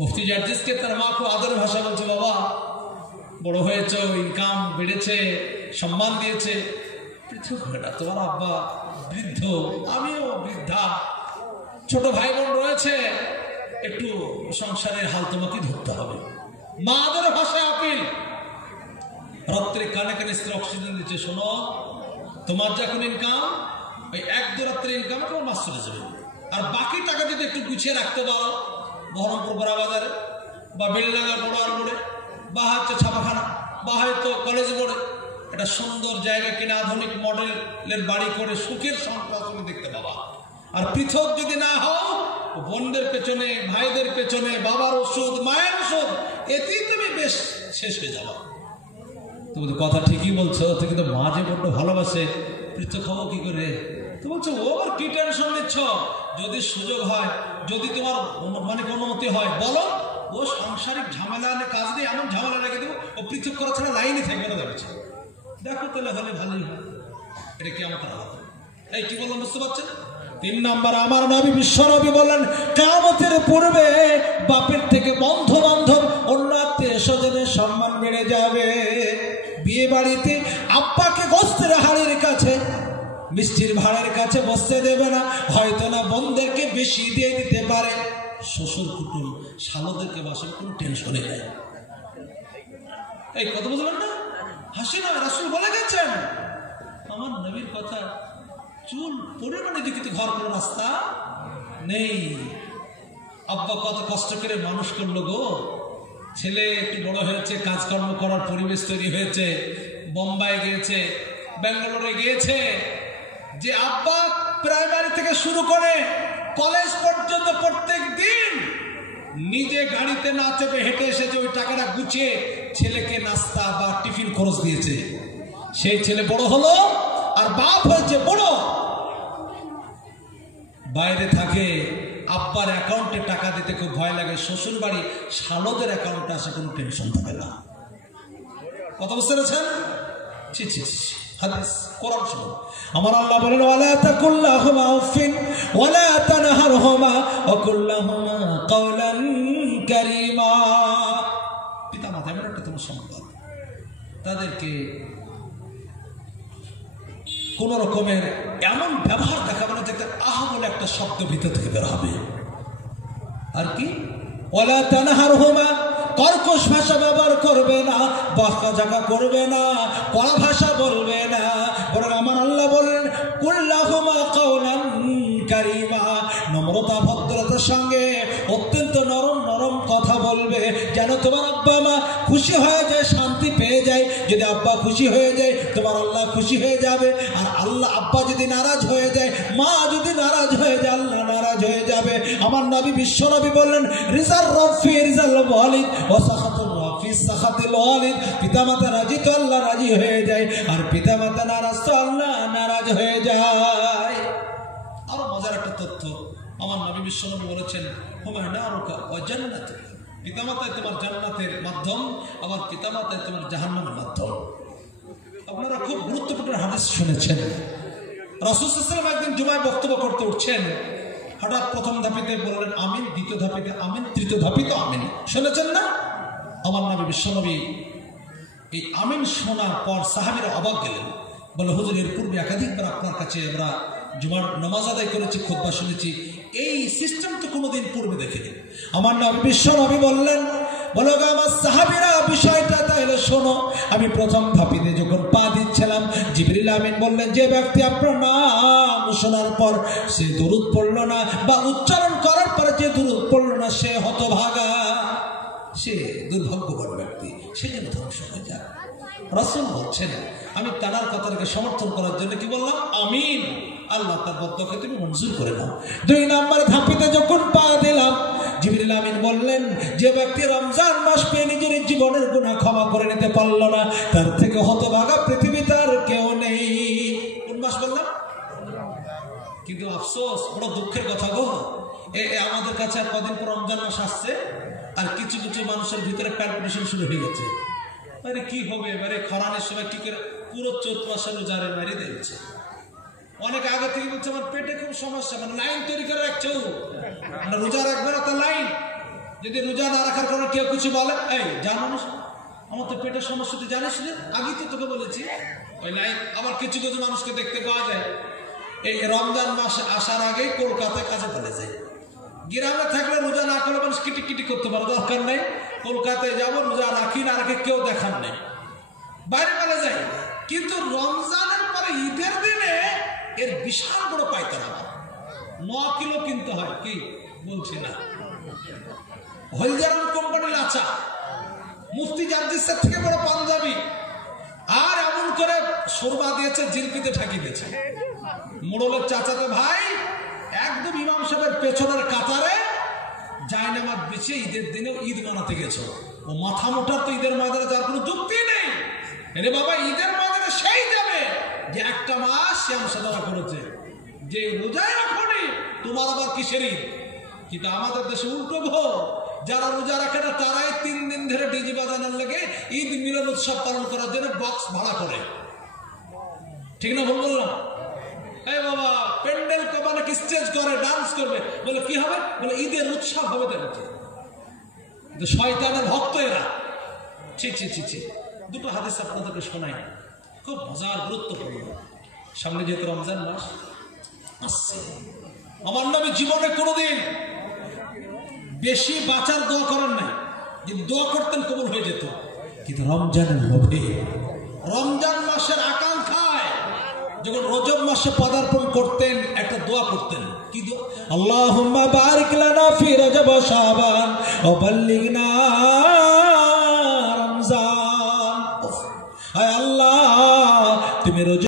মুফতি জার্জিসকে তার মা খুব আদরের ভাষা বলছে, বাবা বড় হয়েছে, ইনকাম বেড়েছে, সম্মান দিয়েছে, পৃথক হয় না, তোমার আব্বা বৃদ্ধ, আমিও বৃদ্ধা, ছোট ভাই বোন রয়েছে, একটু সংসারের হাল তোমাকে ধরতে হবে। মা আদরের ভাষায় আপিল। রাত্রে কানে কানে স্ত্রী অক্সিজেন দিচ্ছে, শোনো তোমার যখন ইনকাম, ওই 1-2 রাত্রের ইনকাম তোমার মাস চলে যাবে, আর বাকি টাকা যদি একটু গুছিয়ে রাখতে পারো বহরমপুর বড়া বাজারে বা বেলডাঙ্গার বড় আর মোড়ে বা হচ্ছে ছাপাখানা বা হয়তো কলেজ মোড়ে একটা সুন্দর জায়গা কিনে আধুনিক মডেলের বাড়ি করে সুখের সংসার তুমি দেখতে পাবা। আর পৃথক যদি না হও, বোনদের পেছনে, ভাইদের পেছনে, বাবার ওষুধ, মায়ের ওষুধ, এতেই তুমি বেশ শেষ হয়ে যাবা। তুমি তো কথা ঠিকই বলছো, তো কিন্তু মা যে বড্ড ভালোবাসে, পৃথক হবো কি করে? তো বলছো ও আবার কি টেনশন নিচ্ছ, যদি সুযোগ হয়, যদি তোমার মানে অনুমতি হয় বলো, ও সাংসারিক ঝামেলা কাজ দিয়ে এমন ঝামেলা রেখে দেবো, ও পৃথক করা ছাড়া লাইনে থাকবে না। দেখছে দেখো তাহলে হলে ভালোই হয়। এটা কি আমার আলাদা? এই কি বললাম বুঝতে পারছেন? 3 নাম্বার, আমার নবী বিশ্বনবী বলেন, কিয়ামতের পূর্বে বাপের থেকে বন্ধু বান্ধব, অন্য আত্মীয় স্বজনের সম্মান বেড়ে যাবে। বিয়ে বাড়িতে আব্বাকে গোস্তের হাড়ির কাছে, মিষ্টির ভাড়ের কাছে বসতে দেবে না, হয়তো না বোনদেরকে বেশি দিয়ে দিতে পারে, শ্বশুর কুটুম শালোদেরকে বাসার কোনো টেনশনে নেই। এই কথা বুঝলেন না? হাসি না, রাসূল বলে গেছেন, আমার নবীর কথা, চুল পরিমাণে দেখিতে ঘর কোনো রাস্তা নেই। আব্বা কত কষ্ট করে মানুষ করলো গো, ছেলে একটু বড় হয়েছে, কাজকর্ম করার পরিবেশ তৈরি হয়েছে, বোম্বাই গিয়েছে, ব্যাঙ্গালোরে গিয়েছে, যে আব্বা প্রাইমারি থেকে শুরু করে কলেজ পর্যন্ত প্রত্যেক দিন নিজে গাড়িতে না চেপে হেঁটে এসেছে, ওই টাকাটা গুছিয়ে ছেলেকে নাস্তা বা টিফিন খরচ দিয়েছে। সেই ছেলে বড় হলো, আর বাপ হয়েছে বড়, বাইরে থাকে, আব্বার অ্যাকাউন্টে টাকা দিতে খুব ভয় লাগে, শ্বশুর বাড়ি শালদের অ্যাকাউন্টে আসে, কোনো টেনশন থাকে না। কথা বুঝতে পেরেছেন? ছি ছি ছি, হাদিস কোরআন শুনুন। আমার আল্লাহ বলেন, ওয়ালা তাকুল্লাহুমা উফিন ওয়ালা তানহারহুমা ওয়া কুল্লাহুমা কাওলান কারীমা। পিতা মাতা এমন একটা তোমার সম্পদ, তাদেরকে কোন রকমের এমন ব্যবহার দেখাবে না যাতে আহা বলে একটা শব্দ ভিতর থেকে বের হবে। আর কি, ওয়ালা তানহারহুমা, কর্কশ ভাষা ব্যবহার করবে না, বকাঝকা করবে না, কড়া ভাষা বলবে না, বরং আমার আল্লাহ বলেন, কুল্লাহুমা কাওলান কারীমা, নম্রতা ভদ্রতার সঙ্গে অত্যন্ত নরম নরম কথা বলবে, যেন তোমার আব্বা মা খুশি হয়ে যায়, শান্তি পেয়ে যায়। যদি আব্বা খুশি হয়ে যায়, তোমার আল্লাহ খুশি হয়ে যাবে। আর আল্লাহ, আব্বা যদি নারাজ হয়ে যায়, মা যদি নারাজ হয়ে যায়, আল্লাহ নারাজ হয়ে যাবে। আমার নবী বিশ্বনবী বললেন, রিজাল রফি রিজাল ওয়ালিদ ওয়া সাখাতুর রফি সাখাতুল ওয়ালিদ, পিতামাতা রাজি তো আল্লাহ রাজি হয়ে যায়, আর পিতামাতা নারাজ তো আল্লাহ নারাজ হয়ে যায়। আরো মজার একটা তথ্য, আমার নবী বিশ্বনবী বলেছেন, হুমা নারুকা ওয়া জান্নাতুক, পিতামাতায় তোমার জান্নাতের মাধ্যম, আবার পিতামাতায় তোমার জাহান্নামের মাধ্যম। আপনারা খুব গুরুত্বপূর্ণ হাদিস শুনেছেন। রাসূল সাল্লাল্লাহু আলাইহি ওয়াসাল্লাম একদিন জুমায় বক্তব্য করতে উঠছেন, হঠাৎ প্রথম ধাপিতে বললেন আমিন, দ্বিতীয় ধাপিতে আমিন, তৃতীয় ধাপিতে আমিন। শুনেছেন না? আমার নবী বিশ্বনবী এই আমিন শোনার পর সাহাবীরা অবাক গেলেন, বলে, হুজুর এর পূর্বে একাধিকবার আপনার কাছে আমরা জুমার নামাজ আদায় করেছি, খুতবা শুনেছি, এই সিস্টেম তো কোনোদিন পূর্বে দেখিনি। আমার নবী বিশ্বনবী বললেন, বলো গো আমার সাহাবীরা, বিষয়টা তাইলে শোনো। আমি প্রথম ধাপিতে যখন পা দিচ্ছিলাম, জিবরিল আমিন বললেন, যে ব্যক্তি আপনার নাম শোনার পর সে দুরূদ পড়ল না, বা উচ্চারণ করার পরে যে দুরূদ পড়ল না, সে হতভাগা, সে দুর্ভাগ্যকর ব্যক্তি, সে যেন ধ্বংস হয়ে যায়। রাসূল বলছেন, আমি তার কথাটাকে সমর্থন করার জন্য কি বললাম? আমিন। আল্লাহ তার বক্তব্যকে তুমি মঞ্জুর করে নাও। 2 নম্বর ধাপিতে যখন পা দিলাম, জিবরিল আমিন বললেন, যে ব্যক্তি রমজান মাস পেয়ে নিজের জীবনের গুনাহ ক্ষমা করে নিতে পারল না, তার থেকে হতভাগা পৃথিবীতে আর কেউ নেই। কোন মাস বললাম? কিন্তু আফসোস, বড় দুঃখের কথা গো, আমাদের কাছে আর কদিন পর রমজান মাস আসছে, আর কিছু কিছু মানুষের ভিতরে প্যালপিটেশন শুরু হয়ে গেছে। আরে কি হবে এবারে, খরানের সময় কি করে পুরো চৈত্র মাসে রোজারে মারি দিচ্ছে। অনেক আগে থেকে বলছে আমার পেটে খুব সমস্যা, মানে লাইন তৈরি করে রাখছে, মানে রোজা রাখবে না তো লাইন, যদি রোজা না রাখার কারণে কেউ কিছু বলে, এই জানো না আমার তো পেটের সমস্যা, তুই জানিস না, আগেই তো তোকে বলেছি, ওই লাইন। আবার কিছু কিছু মানুষকে দেখতে পাওয়া যায় এই রমজান মাস আসার আগেই কলকাতায় কাজে চলে যায়। গ্রামে থাকলে রোজা না করলে মানুষ কিটিকিটি করতে পারে, দরকার নেই, কলকাতায় যাবো রোজা রাখি না রাখি কেউ দেখার নেই, বাইরে চলে যায়। কিন্তু রমজানের পরে ঈদের দিনে এর বিশাল বড় পাইতারা 9 কিলো কিনতে হয়, কি বলছি না, হলদিরাম কোম্পানির আচা, মুফতি জার্জিসের থেকে বড় পাঞ্জাবি, আর এমন করে শোরবা দিয়েছে, জিলপিতে ঢাকি দিয়েছে। মোড়লের চাচাতে ভাই একদম ইমাম সাহেবের পেছনের কাতারে জায়নামাজ বিছিয়ে ঈদের দিনেও ঈদ মানাতে গেছো। ও মাথা মোটার তো ঈদের ময়দানে যাওয়ার কোনো যুক্তি নেই। রে বাবা, ঈদের ময়দানে সেই যাবে যে একটা মাস শ্যাম সাদা করেছে, যে রোজায় রাখনি তোমার আবার কিসের ঈদ। কিন্তু আমাদের দেশে উল্টো গো, যারা রোজা রাখে না তারাই 3 দিন ধরে ডিজি বাজানোর লেগে ঈদ মিলন উৎসব পালন করার জন্য বক্স ভাড়া করে। ঠিক না ভুল বললাম? এই বাবা, প্যান্ডেল মানে স্টেজ করে, ডান্স করবে, বলে কি হবে, বলে ঈদের উৎসব হবে। দেখেছে শয়তানের ভক্ত এরা। ছি ছি ছি ছি। দুটো হাদিস আপনাদেরকে শোনাই, খুব মজার, গুরুত্বপূর্ণ। সামনে যেহেতু রমজান মাস আসছে, আমার নবী জীবনে কোনোদিন বেশি বাঁচার দোয়া করেন নাই, যদি দোয়া করতেন কবুল হয়ে যেত। কিন্তু রমজানের লোভে, রমজান মাসের আকাঙ্ক্ষায় যখন রজব মাসে পদার্পণ করতেন একটা দোয়া করতেন, কি দোয়া? আল্লাহুম্মা বারিক লানা ফি রজব ওয়া শাবান ওয়া বাল্লিগনা রমজান। হায় আল্লাহ, তুমি